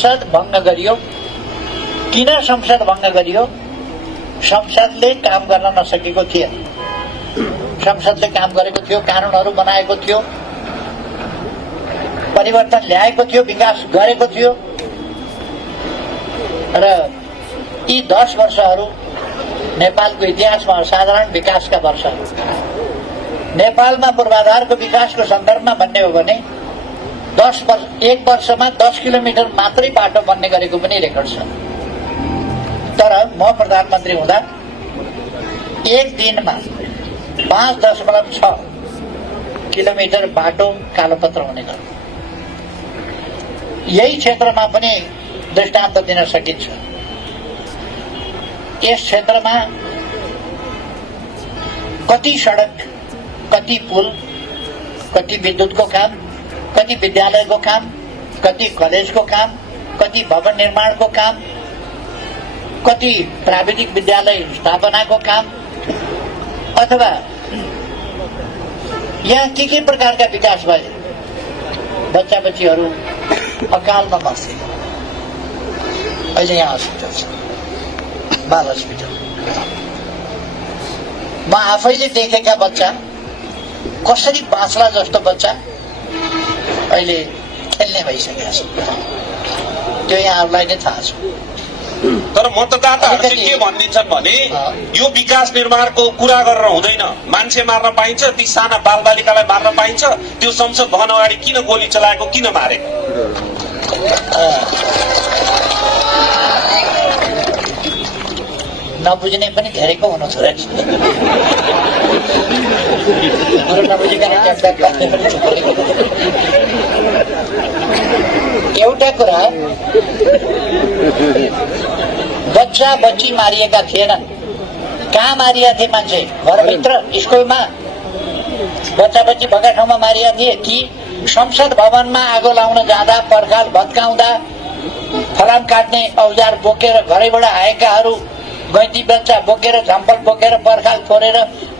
संसद भङ्ग गरियो। किन संसद भङ्ग गरियो? संसदले काम गर्न नसकेको थिएन। संसदले काम गरेको थियो, कानूनहरू बनाएको थियो, परिवर्तन ल्याएको थियो, विकास गरेको थियो र यी 10 वर्षहरू नेपालको इतिहासमा असाधारण विकासका वर्षहरू। नेपालमा पूर्वाधारको विकासको सन्दर्भमा भन्ने हो भने 1 वर्षमा 10 किलोमिटर मात्रै बाटो बन्ने गरेको पनि रेकर्ड छ। तर म प्रधानमन्त्री हुँदा एक दिनमा 5.6 किलोमिटर बाटो कालोपत्र हुने गर्यो। यही क्षेत्रमा पनि दृष्टान्त दिन सकिन्छ। यस क्षेत्रमा कति सडक, कति पुल, कति विद्युतको काम, कति विद्यालयको काम, कति कलेजको काम, कति भवन निर्माणको काम, कति प्राविधिक विद्यालय स्थापनाको काम, अथवा यहाँ के प्रकारका विकास भए। बच्चा बच्चीहरू अकालमा मर्थे। अहिले यहाँ हस्पिटल छ, बाल हस्पिटल। म आफैले देखेका बच्चा कसरी बाँच्ला जस्तो बच्चा अहिले खेल्ने भइसकेका छ। त्यो यहाँहरूलाई नै थाहा छ। तर मतदाताहरूले चाहिँ के भनिदिन्छन् भने यो विकास निर्माणको कुरा गरेर हुँदैन, मान्छे मार्न पाइन्छ, ती साना बालबालिकालाई मार्न पाइन्छ, त्यो संसद भवन अगाडि किन गोली चलाएको, किन मारेको? नबुझ्ने पनि धेरैको हुनु छ रहेछ। एउटा कुरा, बच्चा बच्ची मारिएका थिएनन्। कहाँ मारिएका थिए मान्छे? घरभित्र, स्कुलमा बच्चा बच्ची भएका ठाउँमा मारिएका थिए कि संसद भवनमा आगो लाउन जाँदा, पर्खाल भत्काउँदा, फलाम काट्ने औजार बोकेर घरैबाट आएकाहरू गैँती बच्चा बोकेर, झम्पल बोकेर, पर्खाल फोरेर,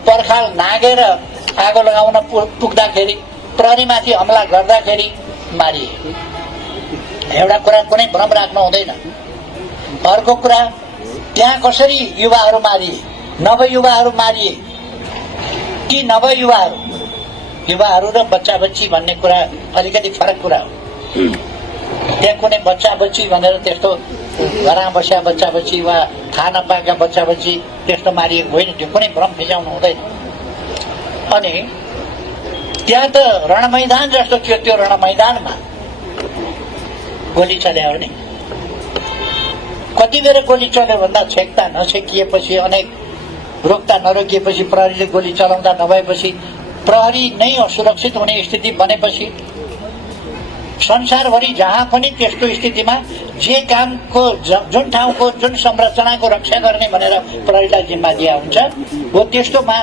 पर्खाल नागेर आगो लगाउन पुग्दाखेरि, प्रहरीमाथि हमला गर्दाखेरि मारिए। एउटा कुरा कुनै भ्रम राख्नु हुँदैन। अर्को कुरा, त्यहाँ कसरी युवाहरू मारिए, नवयुवाहरू मारिए कि नवयुवाहरू? युवाहरू र बच्चा बच्ची भन्ने कुरा अलिकति फरक कुरा हो। त्यहाँ कुनै बच्चा बच्ची भनेर त्यस्तो घरमा बस्या बच्चा बच्ची वा थाहा नपाएका बच्चा बच्ची त्यस्तो मारिएको होइन। त्यो कुनै भ्रम फिजाउनु हुँदैन। अनि त्यहाँ त रणमैदान जस्तो थियो। त्यो रणमैदानमा गोली चल्यो भने कति बेर गोली चल्यो भन्दा छेक्दा नछेकिएपछि, अनेक रोक्दा नरोकिएपछि, प्रहरीले गोली चलाउँदा नभएपछि, प्रहरी नै असुरक्षित हुने स्थिति बनेपछि, संसारभरि जहाँ पनि त्यस्तो स्थितिमा जे कामको, जुन ठाउँको, जुन संरचनाको रक्षा गर्ने भनेर प्रहरीलाई जिम्मा दिया हुन्छ, हो त्यस्तोमा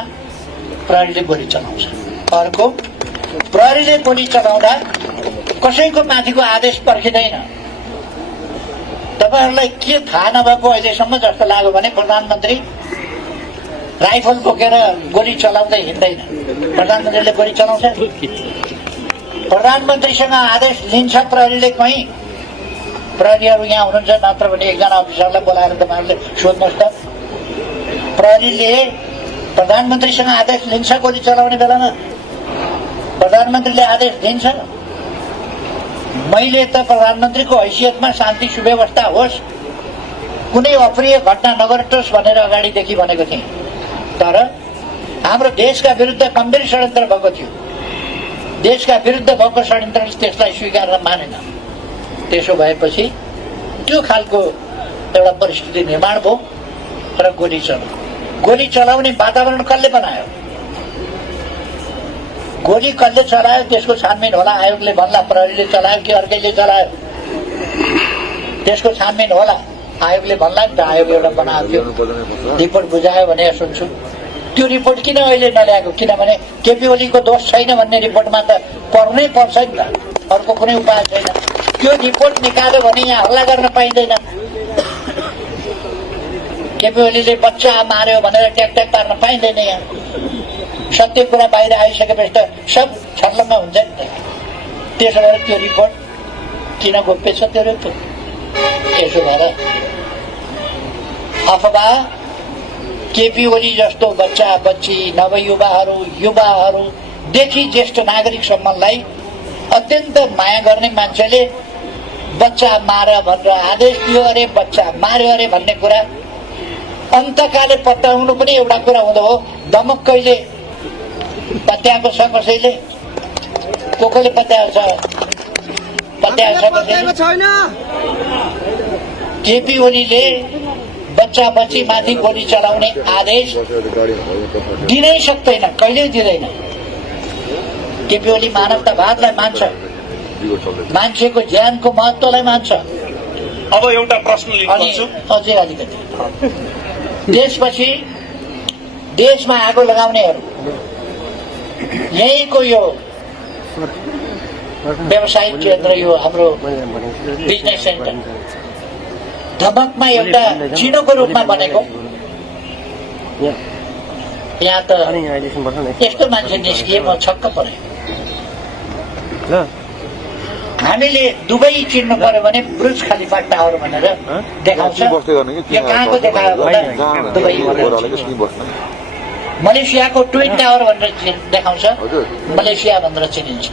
प्रहरीले गोली चलाउँछ। अर्को, प्रहरीले गोली चलाउँदा कसैको माथिको आदेश पर्खिँदैन। तपाईहरुलाई के थाहा नभएको अहिलेसम्म जस्तो लाग्यो भने प्रधानमन्त्री राइफल बोकेर गोली चलाउँदै हिँड्दैन। प्रधानमन्त्रीले गोली चलाउँछ। प्रधानमन्त्रीसँग आदेश लिन्छ प्रहरीले। कहीँ प्रहरीहरू यहाँ हुनुहुन्छ, नत्र भने एकजना अफिसरलाई बोलाएर तपाईहरुले सोध्नुहोस् त, प्रहरीले प्रधानमन्त्रीसँग आदेश लिन्छ गोली चलाउने बेलामा? प्रधानमन्त्रीले आदेश दिन्छ। मैले त प्रधानमन्त्रीको हैसियतमा शान्ति सुव्यवस्था होस्, कुनै अप्रिय घटना नघटोस् भनेर अगाडिदेखि भनेको थिएँ। तर हाम्रो देशका विरुद्ध गम्भीर षड्यन्त्र भएको थियो। देशका विरुद्ध भएको षड्यन्त्रले त्यसलाई स्वीकार मानेन। त्यसो भएपछि त्यो खालको एउटा परिस्थिति निर्माण भयो र गोली चलायो। गोली चलाउने वातावरण कसले बनायो? गोली कसले चलायो त्यसको छानबिन होला। आयोगले भन्ला प्रहरीले चलायो कि अर्कैले चलायो, त्यसको छानबिन होला। आयोगले भन्ला नि त, आयोग एउटा बनाएको थियो, रिपोर्ट बुझायो भने सुन्छु। त्यो रिपोर्ट किन अहिले नल्याएको? किनभने केपी ओलीको दोष छैन भन्ने रिपोर्टमा त पर्नै पर्छ नि त, अर्को कुनै उपाय छैन। त्यो रिपोर्ट निकाल्यो भने यहाँ हल्ला गर्न पाइँदैन। केपी ओलीले बच्चा मार्यो भनेर ट्याक पार्न पाइँदैन। यहाँ सत्य कुरा बाहिर आइसकेपछि त सब छर्लङ्ग हुन्छ नि त। त्यसो भएर त्यो रिपोर्ट किन गोप्य छ? त्यो रिपोर्ट यसो भएर अथवा केपी ओली जस्तो बच्चा बच्ची युवाहरूदेखि ज्येष्ठ नागरिकसम्मलाई अत्यन्त माया गर्ने मान्छेले बच्चा मार भनेर आदेश दियो अरे, बच्चा मार्यो अरे भन्ने कुरा अन्तकाले पत्याउनु पनि एउटा कुरा हुँदो हो। दमक्कैले पत्याएको छ, कसैले कसले पत्याएको छ कसैले। केपी ओलीले बच्चा बच्ची माथि गोली चलाउने आदेश दिनै सक्दैन, कहिल्यै दिँदैन। केपी ओली मानवतावादलाई मान्छ, मान्छेको ज्यानको महत्त्वलाई मान्छ। अब एउटा प्रश्न लिन्छु अझै अलिकति। त्यसपछि देशमा आगो लगाउनेहरू यहीँको यो व्यवसायिक केन्द्र, यो हाम्रो बिजनेस सेन्टर धमकमा एउटा चिनोको रूपमा बनेको, यहाँ त यस्तो मान्छे निस्किए म छक्क परेँ। हामीले दुबई चिन्नु पर्यो भने ब्रुज खलिफा टावर भनेर देखाउँछ। यो कहाँको देखायो भन्दा दुबई। मलेसियाको ट्विन टावर भनेर देखाउँछ, मलेसिया भनेर चिनिन्छ।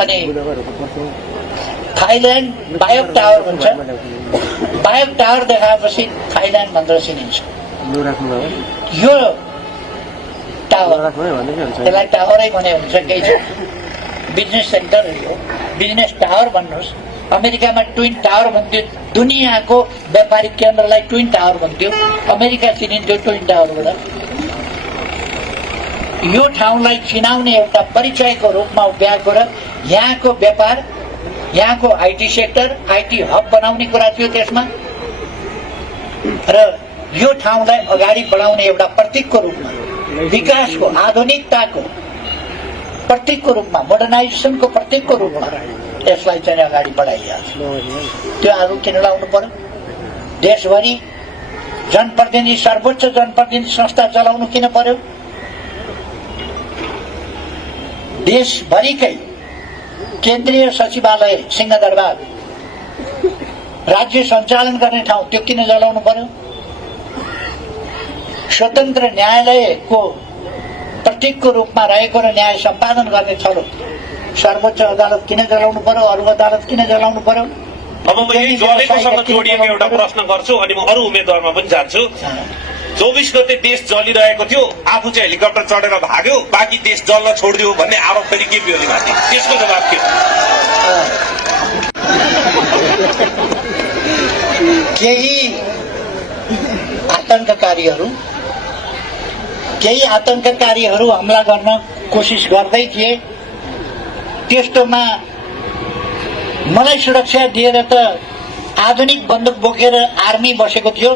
अनि थाइल्यान्ड बायोक टावर भन्छ, बायोक टावर देखाएपछि थाइल्यान्ड भनेर चिनिन्छ। यो टावर, त्यसलाई टावरै भने हुन्छ, केही छ। बिजनेस सेन्टर हो, बिजनेस टावर भन्नुहोस्। अमेरिकामा ट्विन टावर भन्थ्यो, दुनियाँको व्यापारिक केन्द्रलाई ट्विन टावर भन्थ्यो, अमेरिका चिनिन्थ्यो ट्विन टावरबाट। यो ठाउँलाई चिनाउने एउटा परिचयको रूपमा उभ्याएको र यहाँको व्यापार, यहाँको आइटी सेक्टर, आइटी हब बनाउने कुरा थियो त्यसमा, र यो ठाउँलाई अगाडि बढाउने एउटा प्रतीकको रूपमा, विकासको, आधुनिकताको प्रतीकको रूपमा, मोडर्नाइजेसनको प्रतीकको रूपमा यसलाई चाहिँ अगाडि बढाइएको छ। त्यो आगो किन लाउनु पर्यो? देशभरि जनप्रतिनिधि, सर्वोच्च जनप्रतिनिधि संस्था चलाउनु किन पर्यो? देशभरिकै केन्द्रीय सचिवालय, सिंहदरबार, राज्य सञ्चालन गर्ने ठाउँ, त्यो किन जलाउनु पर्यो? स्वतन्त्र न्यायालयको प्रतीकको रूपमा रहेको र न्याय सम्पादन गर्ने थलो सर्वोच्च अदालत किन जलाउनु पर्यो? अरू अदालत किन जलाउनु पर्यो? अब म यही जलेकोसँग जोडिएको एउटा प्रश्न गर्छु अनि म अरू उम्मेद्वारमा पनि जान्छु। 24 गते देश जलिरहेको थियो, आफू चाहिँ हेलिकप्टर चढेर भाग्यो, बाँकी देश जल्न छोडिदियो भन्ने आरोप पनि केपी ओलीमाथि, त्यसको जवाब के? केही आतंककारीहरू हमला गर्न कोसिस गर्दै थिए। त्यस्तोमा मलाई सुरक्षा दिएर त आधुनिक बन्दुक बोकेर आर्मी बसेको थियो।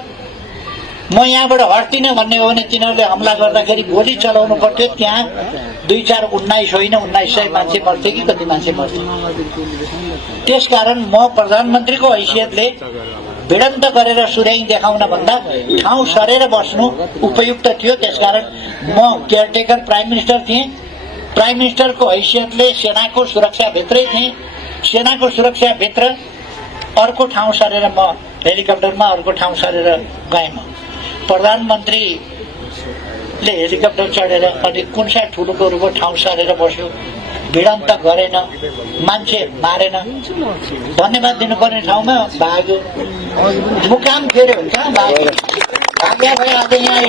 म यहाँबाट हट्दिनँ भन्ने हो भने तिनीहरूले हमला गर्दाखेरि गोली चलाउनु पर्थ्यो। त्यहाँ 2019 होइन 1900 मान्छे मर्थे कि कति मान्छे मर्थे। त्यसकारण म प्रधानमन्त्रीको हैसियतले भिडन्त गरेर सुर्याइ देखाउन भन्दा ठाउँ सरेर बस्नु उपयुक्त थियो। त्यसकारण म केयरटेकर प्राइम मिनिस्टर थिएँ। प्राइम मिनिस्टरको हैसियतले सेनाको सुरक्षाभित्रै थिएँ। सेनाको सुरक्षाभित्र अर्को ठाउँ सरेर म हेलिकप्टरमा अर्को ठाउँ सरेर गएँ। म प्रधानमन्त्रीले हेलिकप्टर चढेर अनि कुनसा ठुलोको रूपको ठाउँ सरेर बस्यो, भिडन्त गरेन, मान्छे मारेन, धन्यवाद दिनुपर्ने ठाउँमा भाग्यो, मुकाम फेर्यो। कहाँ भाग्यो? भाग्या भए आज यहाँ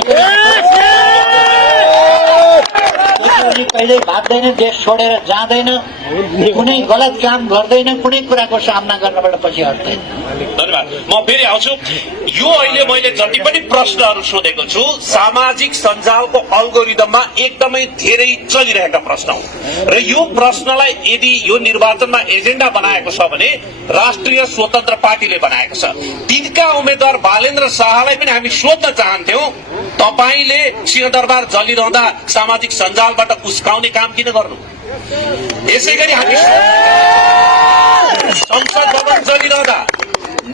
कहिल्यै भाग्दैन, देश छोडेर जाँदैन, कुनै गलत काम गर्दैन, कुनै कुराको सामना गर्नबाट पछि हट्दैन। धन्यवाद। म फेरि आउँछु। यो अहिले मैले जति पनि प्रश्नहरू सोधेको छु सामाजिक सञ्जालको अल्गोरिदममा एकदमै धेरै चलिरहेका प्रश्न हो र यो प्रश्नलाई यदि यो निर्वाचनमा एजेन्डा बनाएको छ भने राष्ट्रिय स्वतन्त्र पार्टीले बनाएको छ। तिनका उम्मेद्वार बालेन्द्र शाहलाई पनि हामी सोध्न चाहन्थ्यौं, तपाईले सिंहदरबार जलिरहँदा सामाजिक सञ्जालबाट उस्काउने काम किन गर्नु? यसै गरी हामी संसद भवन जलिरहँदा,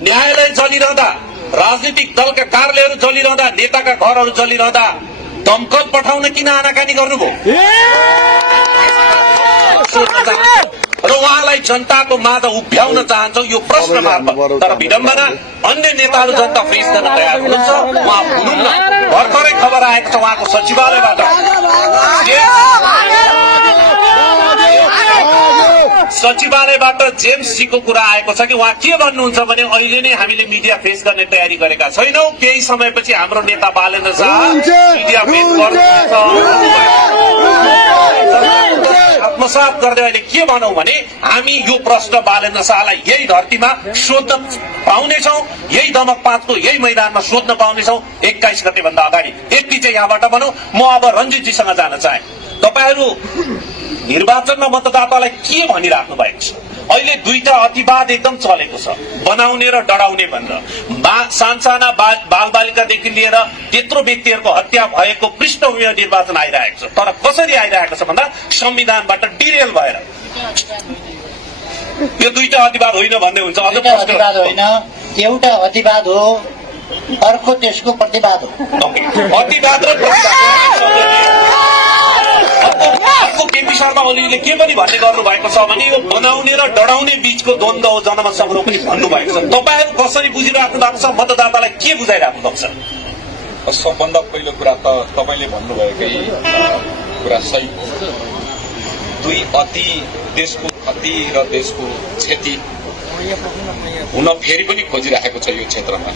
न्यायालय जलिरहँदा, राजनीतिक दलका कार्यालयहरू जलिरहँदा, नेताका घरहरू जलिरहँदा दमकल पठाउन किन आनाकानी गर्नुभयो? र उहाँलाई जनताको माझ उभ्याउन चाहन्छौँ यो प्रश्न मार्फत। तर विडम्बना अन्य नेताहरू जनता फेस गर्न तयार हुनुहुन्छ। उहाँ हुनुहुन्न। भर्खरै खबर आएको छ उहाँको सचिवालयबाट जेम्स सीको कुरा आएको छ कि उहाँ के भन्नुहुन्छ भने अहिले नै हामीले मिडिया फेस गर्ने तयारी गरेका छैनौं। केही समयपछि हाम्रो नेता बालेन्द्र शाह मिडिया फेस गर्नुहुन्छ। आत्मसात गर्दै अहिले के भनौं भने हामी यो प्रश्न बालेन्द्र शाहलाई यही धरतीमा सोध्न पाउनेछौँ, यही दमक 5 को यही मैदानमा सोध्न पाउनेछौँ 21 गते भन्दा अगाडि। यति चाहिँ यहाँबाट भनौं। म अब रञ्जितजीसँग जान चाहे। तपाईहरू निर्वाचनमा मतदातालाई के भनिराख्नु भएको छ? अहिले दुईटा अतिवाद एकदम चलेको छ, बनाउने र डराउने भनेर। सानसाना बालबालिकादेखि लिएर त्यत्रो व्यक्तिहरूको हत्या भएको पृष्ठभूमिमा निर्वाचन आइरहेको छ। तर कसरी आइरहेको छ भन्दा संविधानबाट डिरेल भएर। यो दुईटा अतिवाद होइन भन्दै हुन्छ। अतिवाद होइन, एउटा अतिवाद हो, अर्को त्यसको प्रतिवाद हो। अतिवाद र अर्को केपी शर्मा ओलीले के पनि भन्ने गर्नु भएको छ भने यो बनाउने र डराउने बीचको द्वन्द्व हो जनमत संग्रह पनि भन्नुभएको छ। तपाईहरु कसरी बुझिराख्नु भएको छ? मतदातालाई के बुझाइराख्नु भएको छ? सबभन्दा पहिलो कुरा त तपाईले भन्नुभएकै कुरा सही हो। दुई अति, देशको क्षति र देशको क्षति हुन फेरि पनि खोजिरहेको छ यो क्षेत्रमा।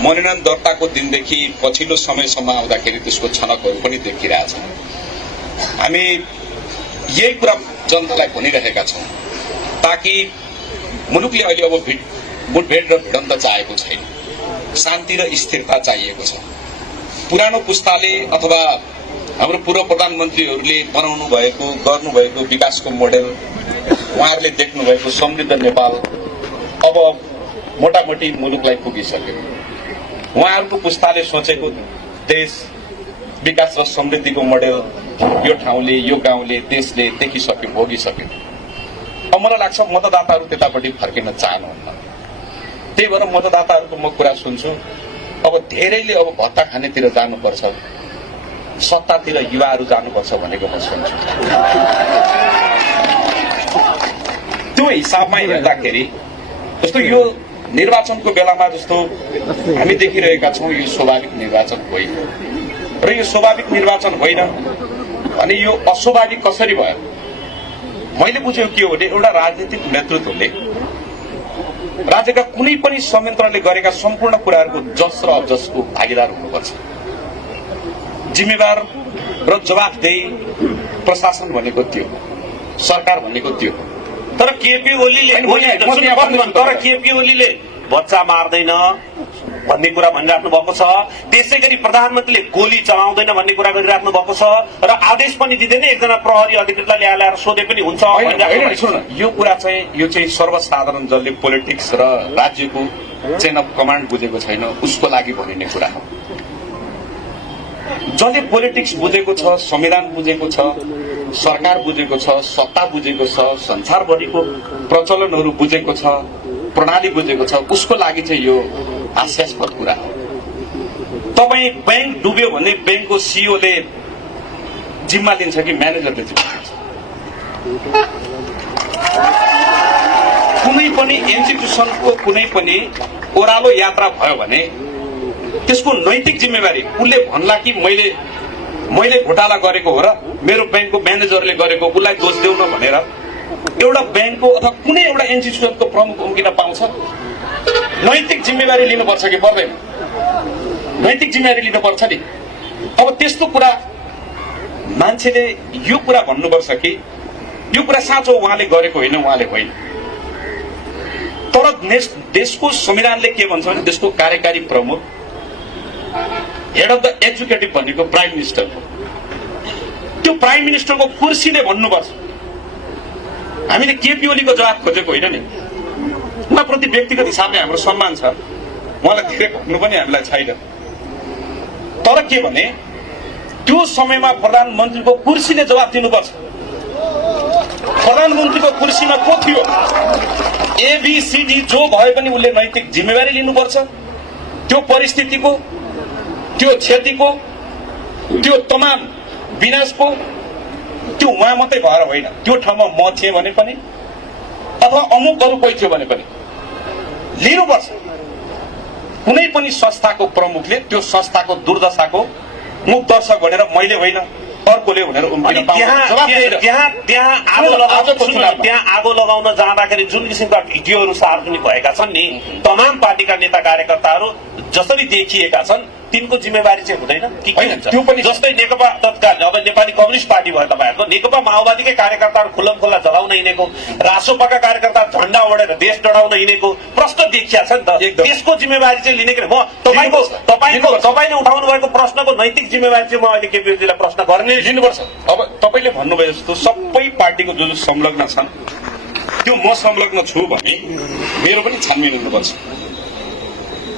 मनोनयन दर्ताको दिनदेखि पछिल्लो समयसम्म आउँदाखेरि त्यसको छनकहरू पनि देखिरहेछ। हामी यही कुरा जनतालाई भनिरहेका छौं ताकि मुलुकले अहिले अब मुठभेड र भिडन्त चाहेको छैन, शान्ति र स्थिरता चाहिएको छ। पुरानो पुस्ताले अथवा हाम्रो पूर्व प्रधानमन्त्रीहरूले बनाउनु भएको गर्नुभएको विकासको मोडेल, उहाँहरूले देख्नु भएको समृद्ध नेपाल अब मोटामोटी मुलुकलाई पुगिसक्यो। उहाँहरूको पुस्ताले सोचेको देश, विकास र समृद्धिको मोडेल यो ठाउँले, यो गाउँले, देशले देखिसक्यो, भोगिसक्यो। अब मलाई लाग्छ मतदाताहरू त्यतापट्टि फर्किन चाहनुहुन्न। त्यही भएर मतदाताहरूको म कुरा सुन्छु। अब धेरैले अब भत्ता खानेतिर जानुपर्छ, सत्तातिर युवाहरू जानुपर्छ भनेको म सुन्छु। त्यो हिसाबमा हेर्दाखेरि जस्तो यो निर्वाचनको बेलामा जस्तो हामी देखिरहेका छौँ यो स्वाभाविक निर्वाचन होइन र यो स्वाभाविक निर्वाचन होइन अनि यो अस्वाभाविक कसरी भयो? मैले बुझेको के हो भने एउटा राजनीतिक नेतृत्वले राज्यका कुनै पनि संयन्त्रले गरेका सम्पूर्ण कुराहरूको जस र अजसको भागीदार हुनुपर्छ। जिम्मेवार र जवाफदेही प्रशासन भनेको त्यो, सरकार भनेको त्यो। तर केपी ओलीले बच्चा मार्दैन भन्ने कुरा भनिराख्नु भएको छ। त्यसै गरी प्रधानमन्त्रीले गोली चलाउँदैन भन्ने कुरा गरिराख्नु भएको छ र आदेश पनि दिँदैन, एकजना प्रहरी अधिकृतलाई ल्याएर सोधे पनि हुन्छ। यो कुरा चाहिँ यो चाहिँ सर्वसाधारण जसले पोलिटिक्स र राज्यको चेन अफ कमान्ड बुझेको छैन उसको लागि भनिने कुरा हो। जसले पोलिटिक्स बुझेको छ, संविधान बुझेको छ, सरकार बुझेको छ, सत्ता बुझेको छ, संसारभरिको प्रचलनहरू बुझेको छ, प्रणाली बुझेको छ, उसको लागि चाहिँ यो हास्यास्पद कुरा हो। तपाईँ बैंक डुब्यो भने बैंकको सीईओले जिम्मा लिन्छ कि म्यानेजरले जिम्मा लिन्छ? कुनै पनि इन्स्टिट्युसनको कुनै पनि ओह्रालो यात्रा भयो भने त्यसको नैतिक जिम्मेवारी उसले भन्ला कि मैले घोटाला गरेको हो र मेरो बैंकको म्यानेजरले गरेको, उसलाई दोष देऊ न भनेर एउटा बैंकको अथवा कुनै एउटा इन्स्टिट्युसनको प्रमुख उम्किन पाउँछ? नैतिक जिम्मेवारी लिनुपर्छ कि पर्दैन? नैतिक जिम्मेवारी लिनुपर्छ नि। अब त्यस्तो कुरा मान्छेले यो कुरा भन्नुपर्छ कि यो कुरा साँचो उहाँले गरेको होइन, उहाँले होइन। तर देशको संविधानले के भन्छ भने देशको कार्यकारी प्रमुख, हेड अफ द एक्जिक्युटिभ भनेको प्राइम मिनिस्टर हो। त्यो प्राइम मिनिस्टरको कुर्सीले भन्नुपर्छ। हामीले केपी ओलीको जवाब खोजेको होइन नि। उहाँप्रति व्यक्तिगत हिसाबले हाम्रो सम्मान छ, उहाँलाई धेरै भन्नु पनि हामीलाई छैन। तर के भने त्यो समयमा प्रधानमन्त्रीको कुर्सीले जवाब दिनुपर्छ। प्रधानमन्त्रीको कुर्सीमा को थियो? एबीसीडी जो भए पनि उसले नैतिक जिम्मेवारी लिनुपर्छ। त्यो परिस्थितिको, त्यो क्षतिको, त्यो तमाम विनाशको त्यो उहाँ मात्रै भएर होइन, त्यो ठाउँमा म थिएँ भने पनि अथवा अमुक अरू कोही थियो भने पनि लिनुपर्छ। कुनै पनि संस्थाको प्रमुखले त्यो संस्थाको दुर्दशाको मुख दर्शक भनेर मैले होइन अर्कोले भनेर उम्किन पाउँदैन। त्यहाँ आगो लगाउन जाँदाखेरि जुन किसिमका भिडियोहरू सार्वजनिक भएका छन् नि, तमाम पार्टीका नेता कार्यकर्ताहरू जसरी देखिएका छन् तिनको जिम्मेवारी चाहिँ हुँदैन कि के हुन्छ? त्यो पनि जस्तै नेकपा तत्काल अब नेपाली कम्युनिस्ट पार्टी भयो तपाईँहरूको, नेकपा माओवादीकै कार्यकर्ताहरू खुल्लम खुल्ला जलाउन हिँडेको, रासोपाका कार्यकर्ता झण्डा ओढेर देश डढाउन हिँडेको प्रश्न देखिया छ नि त। त्यसको जिम्मेवारी चाहिँ लिने कि म तपाईँले उठाउनु भएको प्रश्नको नैतिक जिम्मेवारी चाहिँ म अहिले केपी ओलीलाई प्रश्न गर्ने लिनुपर्छ। अब तपाईँले भन्नुभयो जस्तो सबै पार्टीको जो संलग्न छन् त्यो म संलग्न छु भने मेरो पनि छानबिन हुनुपर्छ,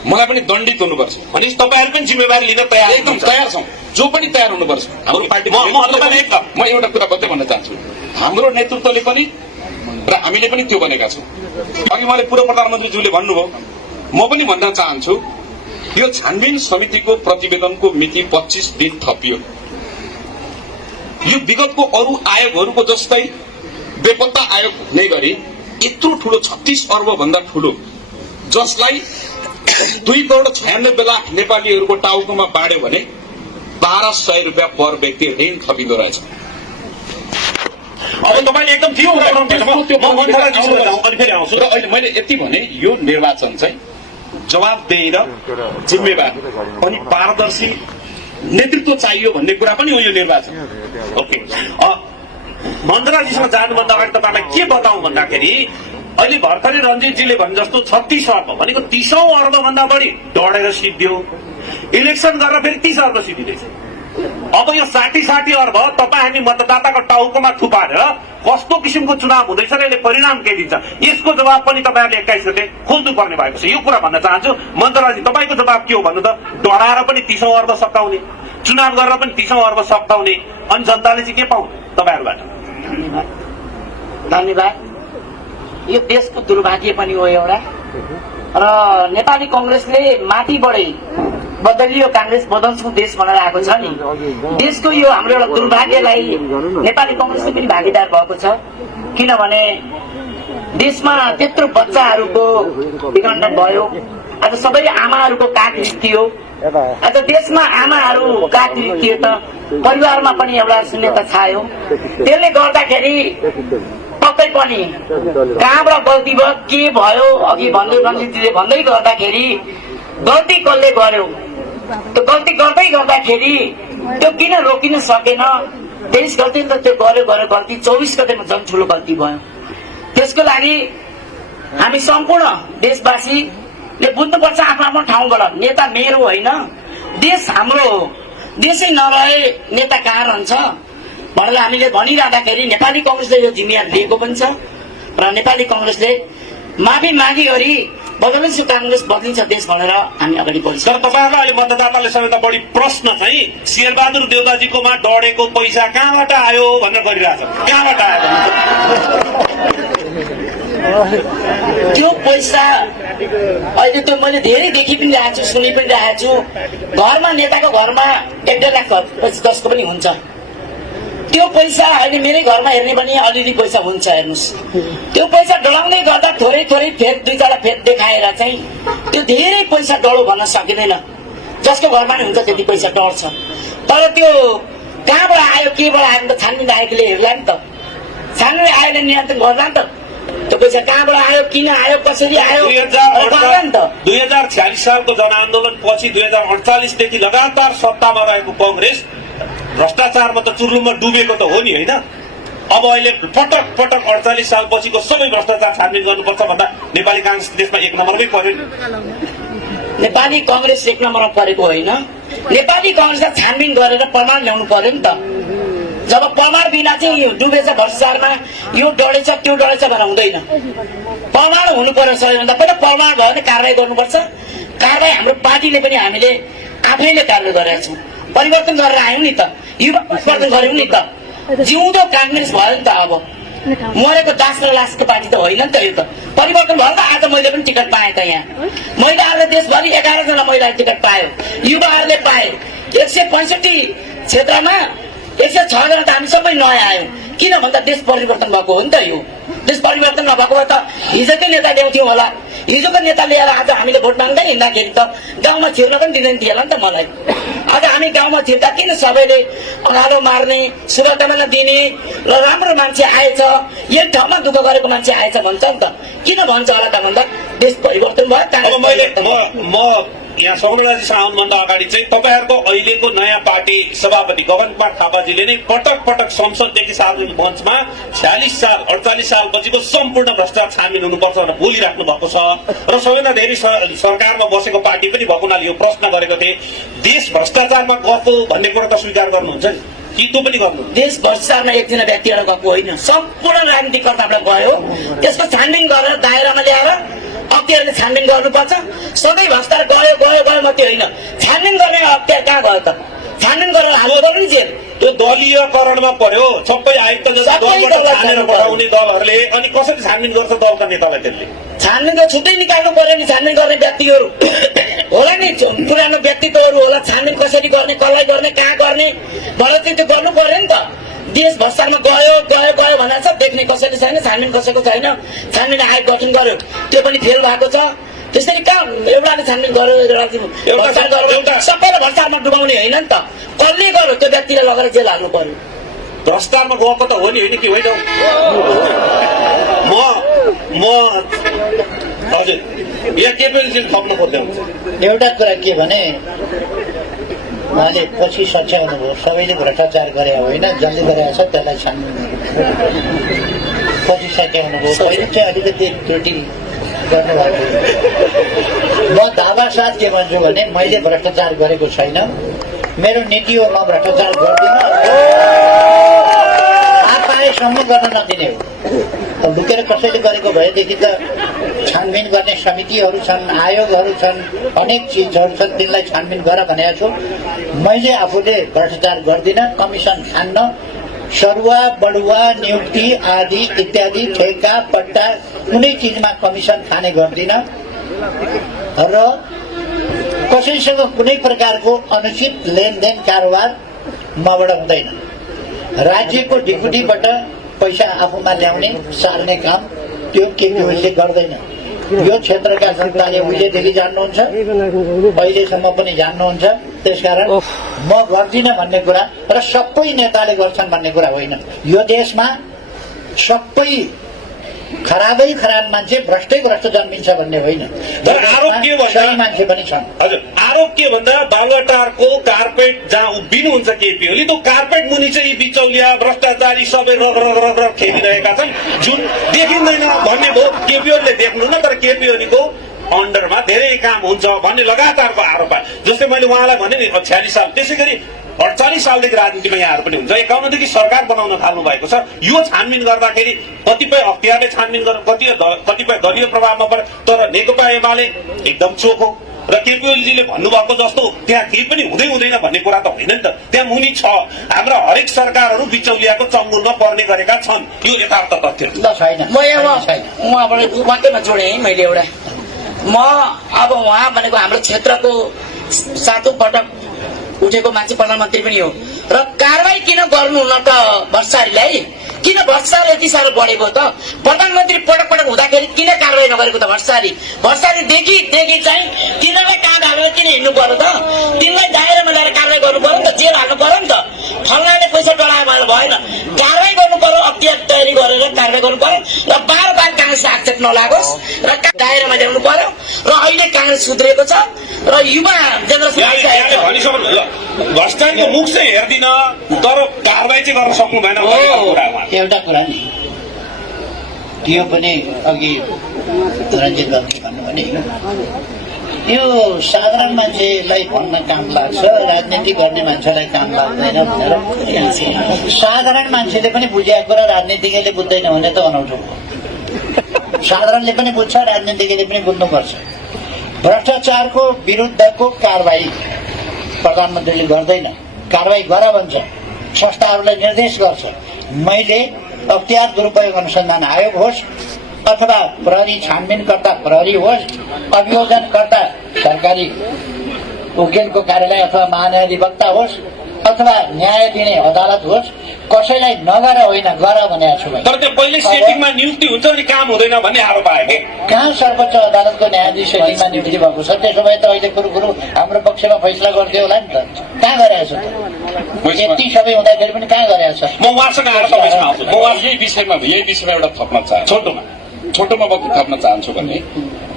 मलाई पनि दण्डित हुनुपर्छ। भनेपछि तपाईँहरू पनि जिम्मेवारी लिन तयार? एकदम तयार छौँ, जो पनि तयार हुनुपर्छ। हाम्रो पार्टी म एउटा कुरा मात्रै भन्न चाहन्छु, हाम्रो नेतृत्वले पनि र हामीले पनि त्यो भनेका छौँ। अघि मैले पूर्व प्रधानमन्त्रीज्यूले भन्नुभयो, म पनि भन्न चाहन्छु यो छानबिन समितिको प्रतिवेदनको मिति 25 दिन थपियो। यो विगतको अरू आयोगहरूको जस्तै बेपत्ता आयोग हुने गरी यत्रो ठूलो 36 अर्ब भन्दा ठूलो, जसलाई 2,96,00,000 नेपालीहरूको टाउकोमा बाँड्यो भने 1,200 रुपियाँ पर व्यक्ति ऋण थपिँदो रहेछ। अब तपाईँले एकदम ठिक आउँछु र अहिले मैले यति भने यो निर्वाचन चाहिँ जवाबदेही र जिम्मेवार अनि पारदर्शी नेतृत्व चाहियो भन्ने कुरा पनि हो यो निर्वाचन। ओके, मन्त्राजीसँग जानुभन्दा अगाडि तपाईँलाई के बताउँ भन्दाखेरि अहिले भर्खरै रञ्जितजीले भने जस्तो 36 अर्ब भनेको 30 अर्ब भन्दा बढी डढेर सिद्धियो, इलेक्सन गरेर फेरि 30 अर्ब सिद्धिँदैछ। अब यो 60 अर्ब तपाईँ हामी मतदाताको टाउकोमा थुपारेर कस्तो किसिमको चुनाव हुँदैछ र यसले परिणाम के दिन्छ, यसको जवाब पनि तपाईँहरूले 21 गते खोज्नु पर्ने भएको छ। यो कुरा भन्न चाहन्छु मन्त्राजी, तपाईँको जवाब के हो भन्नु त? डढाएर पनि 30 अर्ब सकाउने, चुनाव गरेर पनि 30 अर्ब सकाउने, अनि जनताले चाहिँ के पाउने तपाईँहरूबाट? धन्यवाद। यो देशको दुर्भाग्य पनि हो एउटा, र नेपाली कांग्रेसले माथिबाटै बदलियो कांग्रेस बदल्छौं देश भनेर आएको छ नि, देशको यो हाम्रो एउटा दुर्भाग्यलाई नेपाली कांग्रेसले पनि भागीदार भएको छ। किनभने देशमा त्यत्रो बच्चाहरूको विखण्डन भयो, आज सबै आमाहरूको काख रित्तियो, आज देशमा आमाहरू काख रित्तियो त परिवारमा पनि एउटा शून्यता छायो। त्यसले गर्दाखेरि पक्कै पनि कहाँबाट गल्ती भयो के भयो अघि भन्दै रञ्जितजीले भन्दै गर्दाखेरि गल्ती कसले गर्यो, त्यो गल्ती गर्दै गर्दाखेरि त्यो किन रोकिन सकेन? 23 गते त त्यो गर्यो गल्ती, 24 गतेमा झन् ठुलो गल्ती भयो। त्यसको लागि हामी सम्पूर्ण देशवासीले बुझ्नुपर्छ आफ्नो आफ्नो ठाउँबाट, नेता मेरो होइन, देश हाम्रो हो, देशै नरहे नेता कहाँ रहन्छ भनेर हामीले भनिरहँदाखेरि नेपाली कांग्रेसले यो जिम्मेवारी लिएको पनि छ र नेपाली कांग्रेसले माफी मागी गरी बदलिन्छ कांग्रेस बदलिन्छ देश भनेर हामी अगाडि बढ्छौँ। तर तपाईँहरूलाई अहिले मतदाताले सबैभन्दा बढी प्रश्न चाहिँ शेरबहादुर देउताजीकोमा डढेको पैसा कहाँबाट आयो भनेर गरिरहेछ, कहाँबाट आयो? त्यो पैसा अहिले त मैले धेरै देखि पनि रहेको छु, सुनि पनि रहेको छु। घरमा नेताको घरमा 1.5 लाख जसको पनि हुन्छ। त्यो पैसा अहिले मेरै घरमा हेर्ने पनि अलिअलि पैसा हुन्छ। हेर्नुहोस्, त्यो पैसा डढाउँदै गर्दा थोरै थोरै फेद 2-4 फेद देखाएर चाहिँ त्यो धेरै पैसा डढो भन्न सकिँदैन। जसको घरमा नि हुन्छ त्यति पैसा डढ्छ। तर त्यो कहाँबाट आयो केबाट आयो त छान्ने आएकोले हेर्ला नि त, छान्ने आयोले नियन्त्रण गर्ला नि त। त्यो पैसा कहाँबाट आयो, किन आयो, कसरी आयो गर्ला नि त। 2046 सालको जनआन्दोलन पछि 2048 देखि लगातार सत्तामा रहेको कांग्रेस भ्रष्टाचारमा त चुर्लुममा डुबेको त हो नि, होइन? अब अहिले पटक पटक 48 साल पछिको सबै भ्रष्टाचार छानबिन गर्नुपर्छ भन्दा नेपाली कांग्रेस देशमा 1 नम्बरमै पर्यो। नेपाली कांग्रेस 1 नम्बरमा परेको होइन, नेपाली कांग्रेसलाई छानबिन गरेर प्रमाण ल्याउनु पर्यो नि त। जब प्रमाण बिना चाहिँ डुबेछ भ्रष्टाचारमा, यो डढेछ त्यो डढेछ भनेर हुँदैन। प्रमाण हुनु पर्यो। सबैभन्दा पहिला प्रमाण भयो भने कारवाही गर्नुपर्छ। कारवाही हाम्रो पार्टीले पनि हामीले आफैले कारवाही गरेका छौँ। परिवर्तन गरेर आयौँ नि त, युवा परिवर्तन गऱ्यौँ नि त। जिउँदो कांग्रेस भयो नि त। अब मरेको दास र लासको पार्टी त होइन नि त। यो त परिवर्तन भयो त। आज मैले पनि टिकट पाएँ त। यहाँ महिलाहरूले देशभरि 11 जना महिलाले टिकट पायो, युवाहरूले पाए। 165 क्षेत्रमा 106 जना त हामी सबै नयाँ आयौँ। किन भन्दा देश परिवर्तन भएको हो नि त यो। देश परिवर्तन नभएको भए त हिजोकै नेता ल्याउँथ्यौँ होला। हिजोको नेता लिएर आज हामीले भोट माग्दै हिँड्दाखेरि त गाउँमा छिर्न पनि दिँदैन थियो होला नि त मलाई। आज हामी गाउँमा छिर्दा किन सबैले अँगालो मार्ने, शुभकामना दिने र राम्रो मान्छे आएछ, यही ठाउँमा दुःख गरेको मान्छे आएछ भन्छ नि त। किन भन्छ होला त भन्दा देश परिवर्तन भयो। अब मैले म यहाँ शर्मिलाजीसँग आउनुभन्दा अगाडि चाहिँ तपाईँहरूको अहिलेको नयाँ पार्टी सभापति गगन कुमार थापाजीले नै पटक पटक संसददेखि सार्वजनिक मञ्चमा 46 साल 48 सालपछिको सम्पूर्ण भ्रष्टाचार छानबिन हुनुपर्छ भनेर बोलिराख्नु भएको छ र सबैभन्दा धेरै सरकारमा बसेको पार्टी पनि भएको हुनाले यो प्रश्न गरेको थिएँ। देश भ्रष्टाचारमा गएको भन्ने कुरो त स्वीकार गर्नुहुन्छ नि कि त्यो पनि गर्नु? देश भ्रष्टाचारमा एकजना व्यक्तिबाट गएको होइन, सम्पूर्ण राजनीतिकर्ताबाट गयो। त्यसको छानबिन गरेर दायरामा ल्याएर अख्तियारले छानबिन गर्नुपर्छ। सबै भ्रष्टाचार गयो गयो गयो मात्रै होइन, छानबिन गर्ने अख्तियार कहाँ गयो त? छानबिन गरेर हाल्नु पर्यो नि जेल। त्यो दलीयकरणमा पर्यो। सबै आयुक्त जस्तो दलबाट छानेर पठाउने दलहरूले अनि कसरी छानबिन गर्छ दलका नेतालाई? त्यसले छानबिन त छुट्टै निकाल्नु पर्यो नि। छानबिन गर्ने व्यक्तिहरू होला नि, पुरानो व्यक्तित्वहरू होला। छानबिन कसरी गर्ने, कसलाई गर्ने, कहाँ गर्ने भनेर चाहिँ त्यो गर्नु पर्यो नि त। देश भ्रष्टाचारमा गयो गयो गयो भनेर छ, देख्ने कसैले छैन, छानबिन कसैको छैन। छानबिन आयोग गठन गर्यो, त्यो पनि फेल भएको छ। त्यसरी कहाँ एउटाले छानबिन गर्यो, सबैलाई भ्रष्टाचारमा डुबाउने होइन नि त। कसले गर्यो त्यो व्यक्तिलाई लगेर जेल हाल्नु पर्यो। भ्रष्टाचारमा गएको त हो नि, होइन कि होइन? म हजुर यहाँ के पनि थप्नु खोज्दै हुन्छ। एउटा कुरा के भने उहाँले पछि सच्याउनुभयो, सबैले भ्रष्टाचार गरे होइन, जसले गरेको छ त्यसलाई छान्नु पछि सच्याउनुभयो। पहिले चाहिँ अलिकति त्रुटि गर्नुभएको। म दावा साथ के भन्छु भने मैले भ्रष्टाचार गरेको छैन, मेरो नीति हो, म भ्रष्टाचार गर्दिनँ। पाएसम्म गर्न नदिने हो। अब लुकेर कसैले गरेको भएदेखि त छानबिन गर्ने समितिहरू छन्, आयोगहरू छन्, अनेक चिजहरू छन्, तिनलाई छानबिन गर भनेको छु। मैले आफूले भ्रष्टाचार गर्दिनँ। कमिसन खान्न, सरुवा बढुवा नियुक्ति आदि इत्यादि ठेका पट्टा कुनै चिजमा कमिसन खाने गर्दिनँ र कसैसँग कुनै प्रकारको अनुचित लेनदेन कारोबार मबाट हुँदैन। राज्यको डिपुटीबाट पैसा आफूमा ल्याउने सार्ने काम त्यो केपी ओलीले गर्दैन। यो क्षेत्रका जनताले उहिलेदेखि जान्नुहुन्छ, अहिलेसम्म पनि जान्नुहुन्छ। त्यसकारण म गर्दिनँ भन्ने कुरा र सबै नेताले गर्छन् भन्ने कुरा होइन। यो देशमा सबै खराबै खराब मान्छे भ्रष्टै भ्रष्ट जन्मिन्छ भन्ने होइन। तर आरोप के भन्दा मान्छे पनि छन्। हजुर, आरोप के भन्दा बालुवाटारको कार्पेट जहाँ उभिनुहुन्छ केपी ओली, त्यो कार्पेट मुनि चाहिँ यी बिचौलिया भ्रष्टाचारी सबै रग रग रग रग खेलिरहेका छन्, जुन देखिँदैन भन्ने भयो। केपी ओलीले देख्नु न, तर केपी ओलीको अन्डरमा धेरै काम हुन्छ भन्ने लगातारको आरोप। जस्तै मैले उहाँलाई भने नि 46 साल, त्यसै गरी 48 सालदेखि राजनीतिमा यहाँहरू पनि हुन्छ। 51देखि सरकार बनाउन थाल्नु भएको छ। यो छानबिन गर्दाखेरि कतिपय अख्तियारले छानबिन गर्नु, कतिपय दलीय प्रभावमा पर्यो, तर नेकपा एमाले एकदम चोख हो। र केपी ओलीजीले भन्नुभएको जस्तो त्यहाँ केही पनि हुँदैन भन्ने कुरा त होइन नि त। त्यहाँ मुनि छ, हाम्रा हरेक सरकारहरू बिचौलियाको चङ्गुलमा पर्ने गरेका छन्। यो यथार्थ तथ्य छैन। म उहाँबाट वाक्यमा जोडेँ मैले एउटा। म अब उहाँ भनेको हाम्रो क्षेत्रको 7औं पटक उठेको मान्छे प्रधानमन्त्री पनि हो र कारवाही किन गर्नु न त भ्रष्टाचारीलाई? किन भ्रष्टाचार यति साह्रो बढेको त? प्रधानमन्त्री पटक पटक हुँदाखेरि किन कारवाही नगरेको त? भ्रष्टाचारी देखि चाहिँ तिनीहरूलाई कहाँ हालेर किन हिँड्नु पर्यो त? तिनलाई दायरामा ल्याएर कारवाही गर्नु पर्यो नि त, जेल हाल्नु पर्यो नि त। फल्नाले पैसा डरायो भने भएन, कारवाही गर्नु पर्यो, अख्तियार तयारी गरेर कारवाही गर्नु पर्यो र बार काङ्ग्रेसले आक्षेप नलागोस् र दायरामा ल्याउनु पर्यो। र अहिले काङ्ग्रेस सुध्रेको छ र युवा जेनरेसन भ्रष्टाचारको मुख चाहिँ हेर्दिन, तर कारवाही चाहिँ गर्न सक्नु भएन। एउटा कुरा नि त्यो पनि अघि रञ्जित बाबुले भन्नु भने यो साधारण मान्छेलाई भन्न काम लाग्छ, राजनीति गर्ने मान्छेलाई काम लाग्दैन भनेर। साधारण मान्छेले पनि बुझेको कुरा राजनीतिज्ञले बुझ्दैन भने त अनौठो हो। साधारणले पनि बुझ्छ, राजनीतिज्ञले पनि बुझ्नुपर्छ। भ्रष्टाचारको विरुद्धको कारवाही प्रधानमन्त्रीले गर्दैन, कारवाही गर भन्छ, संस्थाहरूलाई निर्देश गर्छ। मैले अख्तियार दुरुपयोग अनुसन्धान आयोग होस् अथवा प्रहरी छानबिनकर्ता प्रहरी होस्, अभियोजनकर्ता सरकारी वकिलको कार्यालय अथवा महान्यायाधिवक्ता होस् अथवा न्याय दिने अदालत होस्, कसैलाई नगर होइन गर भनेको छु भाइ। तर त्यो पहिले सेटिङमा नियुक्ति हुन्छ अनि काम हुँदैन भन्ने आरोप आयो कि कहाँ सर्वोच्च अदालतको न्यायाधीश सेटिङमा नियुक्ति भएको छ? त्यसो भए त अहिले कुरो हाम्रो पक्षमा फैसला गर्थ्यो होला नि त। कहाँ गरेको छ त? यति सबै हुँदाखेरि पनि कहाँ गरेको छ? म उहाँसँग आएर तपाईँसँग आउँछु। म उहाँ यही विषयमा एउटा थप्न चाहन्छु। छोटोमा म थप्न चाहन्छु भने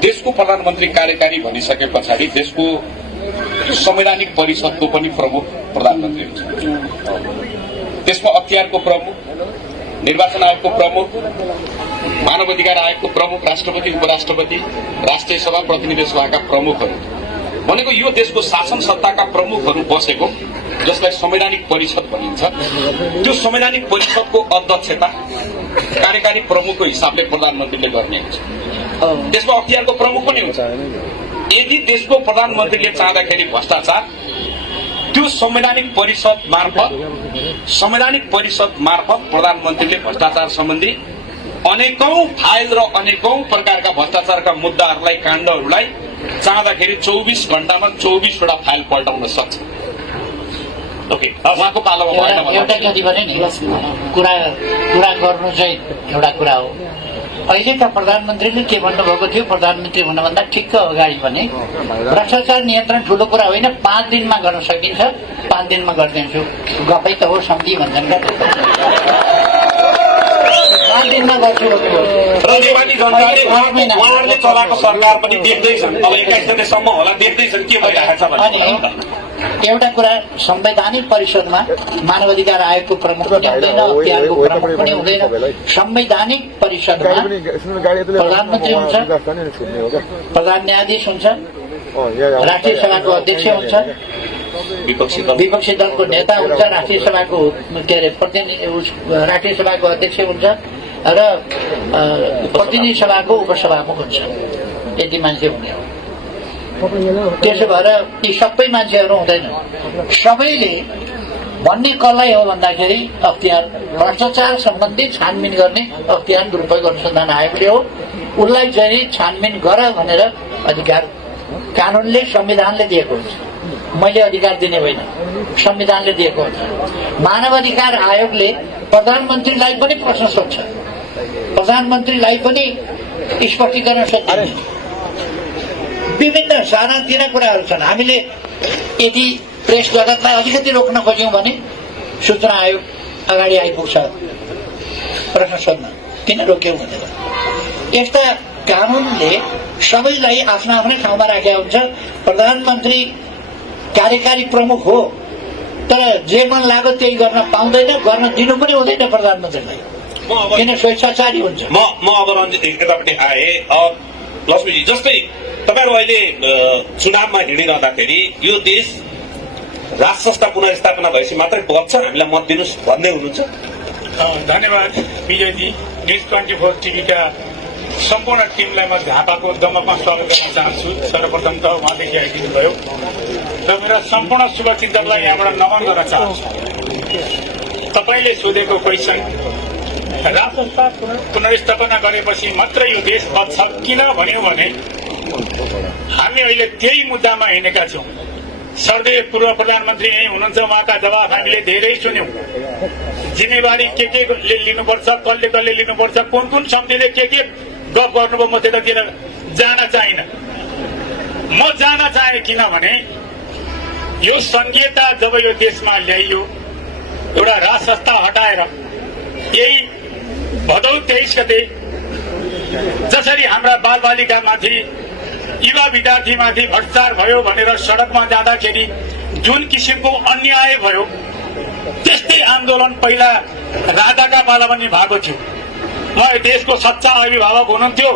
देशको प्रधानमन्त्री कार्यकारी भनिसके पछाडि देशको संवैधानिक परिषदको पनि प्रमुख प्रधानमन्त्री हुन्छ। त्यसमा अख्तियारको प्रमुख, निर्वाचन आयोगको प्रमुख, मानव अधिकार आयोगको प्रमुख, राष्ट्रपति, उपराष्ट्रपति, राष्ट्रिय सभा, प्रतिनिधि सभाका प्रमुखहरू भनेको यो देशको शासन सत्ताका प्रमुखहरू बसेको, जसलाई संवैधानिक परिषद भनिन्छ। त्यो संवैधानिक परिषदको अध्यक्षता कार्यकारी प्रमुखको हिसाबले प्रधानमन्त्रीले गर्ने हुन्छ। त्यसमा अख्तियारको प्रमुख पनि हुन्छ। यदि देशको प्रधानमन्त्रीले चाहँदाखेरि भ्रष्टाचार, त्यो संवैधानिक परिषद मार्फत प्रधानमन्त्रीले भ्रष्टाचार सम्बन्धी अनेकौं फाइल र अनेकौं प्रकारका भ्रष्टाचारका मुद्दाहरूलाई, काण्डहरूलाई चाहँदाखेरि 24 घण्टामा 24 वटा फाइल पल्टाउन सक्छ। ओके, उहाँको पालोमा एउटा कति भने नि कुरा गर्नु चाहिँ एउटा कुरा हो। अहिले त प्रधानमन्त्रीले के भन्नुभएको थियो? प्रधानमन्त्री हुनभन्दा ठिक्क अगाडि भने भ्रष्टाचार नियन्त्रण ठूलो कुरा होइन, 5 दिनमा गर्न सकिन्छ, 5 दिनमा गरिदिन्छु। गफै त हो, सम्धि भन्छन् क्या, 5 दिनमा गर्छु। र नेपाली जनताले उहाँहरूले चलाएको सरकार पनि देख्दैछन्। अब 21 गतेसम्म होला देख्दैछन् के भइरहेको छ अनि एउटा कुरा, संवैधानिक परिषदमा मानव अधिकार आयोगको प्रमुख पनि हुँदैन, अख्तियारको प्रमुख पनि हुँदैन। संवैधानिक परिषदमा प्रधानमन्त्री हुन्छ, प्रधान न्यायाधीश हुन्छ, राष्ट्रिय सभाको अध्यक्ष हुन्छ, विपक्षी दलको नेता हुन्छ, राष्ट्रिय सभाको के अरे राष्ट्रिय सभाको अध्यक्ष हुन्छ र प्रतिनिधि सभाको उपसभामुख हुन्छ। यति मान्छे हुने हो। त्यसो भएर ती सबै मान्छेहरू हुँदैन। सबैले भन्ने कसलाई हो भन्दाखेरि अख्तियार, भ्रष्टाचार सम्बन्धी छानबिन गर्ने अख्तियार दुरुपयोग अनुसन्धान आयोगले हो। उसलाई चाहिँ छानबिन गर भनेर अधिकार कानूनले, संविधानले दिएको हुन्छ। मैले अधिकार दिने होइन, संविधानले दिएको हुन्छ। मानव अधिकार आयोगले प्रधानमन्त्रीलाई पनि प्रश्न सोध्छ, प्रधानमन्त्रीलाई पनि स्पष्टीकरण सोध्छ। विभिन्न सानातिना कुराहरू छन्। हामीले यदि प्रेस जगतलाई अलिकति रोक्न खोज्यौँ भने सूचना आयोग अगाडि आइपुग्छ प्रश्न सोध्न, किन रोक्यौँ भनेर। यस्ता कानूनले सबैलाई आफ्नो आफ्नै ठाउँमा राखेको हुन्छ। प्रधानमन्त्री कार्यकारी प्रमुख हो, तर जे मन लाग्यो त्यही गर्न पाउँदैन, गर्न दिनु पनि हुँदैन प्रधानमन्त्रीलाई, किन स्वेच्छाचारी हुन्छ। म अब यतापट्टि आए। लक्ष्मीजी, जस्तै तपाईँहरू अहिले चुनावमा हिँडिरहँदाखेरि यो देश राज संस्था पुनर्स्थापना भएपछि मात्रै बच्छ, हामीलाई मत दिनुहोस् भन्दै हुनुहुन्छ। धन्यवाद विजयजी। न्युज 24 टिभीका सम्पूर्ण टिमलाई म झापाको दमकमा स्वागत गर्न चाहन्छु। सर्वप्रथम त उहाँदेखि आइदिनु भयो र मेरा सम्पूर्ण शुभचिन्तकलाई यहाँबाट नमन गर्न चाहन्छु। तपाईँले सोधेको क्वेसन, राज संस्था पुनर्स्थापना गरेपछि मात्रै यो देश बच्छ किन भन्यो भने हामी अहिले त्यही मुद्दामा हिँडेका छौँ। सर्दै पूर्व प्रधानमन्त्री यही हुनुहुन्छ, उहाँका जवाब हामीले धेरै सुन्यौं। जिम्मेवारी के लिनुपर्छ, कसले लिनुपर्छ, कुन समितिले के गफ गर्नुभयो, म त्यतातिर जान चाहिन। म जान चाहे किनभने यो संघीयता जब यो देशमा ल्याइयो, एउटा राज संस्था हटाएर यही भदौ 23 गते जसरी हाम्रा बालबालिकामाथि, युवा विद्यार्थीमाथि भ्रष्टाचार भयो भनेर सड़कमा जाँदाखेरि जुन किसिमको अन्याय भयो, त्यस्तै आन्दोलन पहिला राजाका पाला पनि भएको थियो। उहाँ देशको सच्चा अभिभावक हुनुहुन्थ्यो,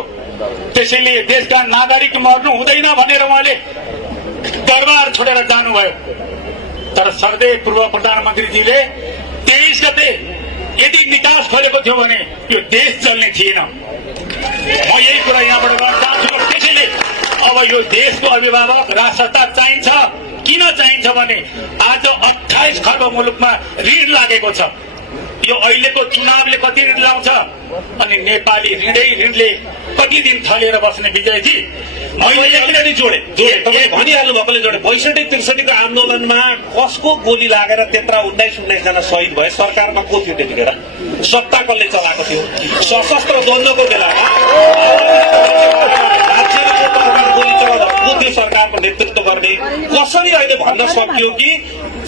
त्यसैले देशका नागरिक मर्नु हुँदैन भनेर उहाँले दरबार छोडेर जानुभयो। तर सर्दै पूर्व प्रधानमन्त्रीजीले 23 गते यदि निकास खोलेको थियो भने यो देश चल्ने थिएन। म यही कुरा यहाँबाट गर्न चाहन्छु। त्यसैले अब यो देशको अभिभावक राज संस्था चाहिन्छ। किन चाहिन्छ भने आज 28 खर्ब मुलुकमा ऋण लागेको छ। यो अहिलेको चुनावले कति ऋण लाउँछ अनि नेपाली ऋणले कति दिन थलेर बस्ने विजयजी मैले किनभने जोडे तपाईँ भनिहाल्नु भएकोले जोडे ६२-६३ को आन्दोलनमा कसको गोली लागेर त्यत्रा 19 जना शहीद भए सरकारमा को थियो त्यतिखेर सत्ता कसले चलाएको थियो सशस्त्र द्वन्द्वको बेलामा गोली चलाउँदा को थियो सरकारको नेतृत्व गर्ने कसरी अहिले भन्न सकियो कि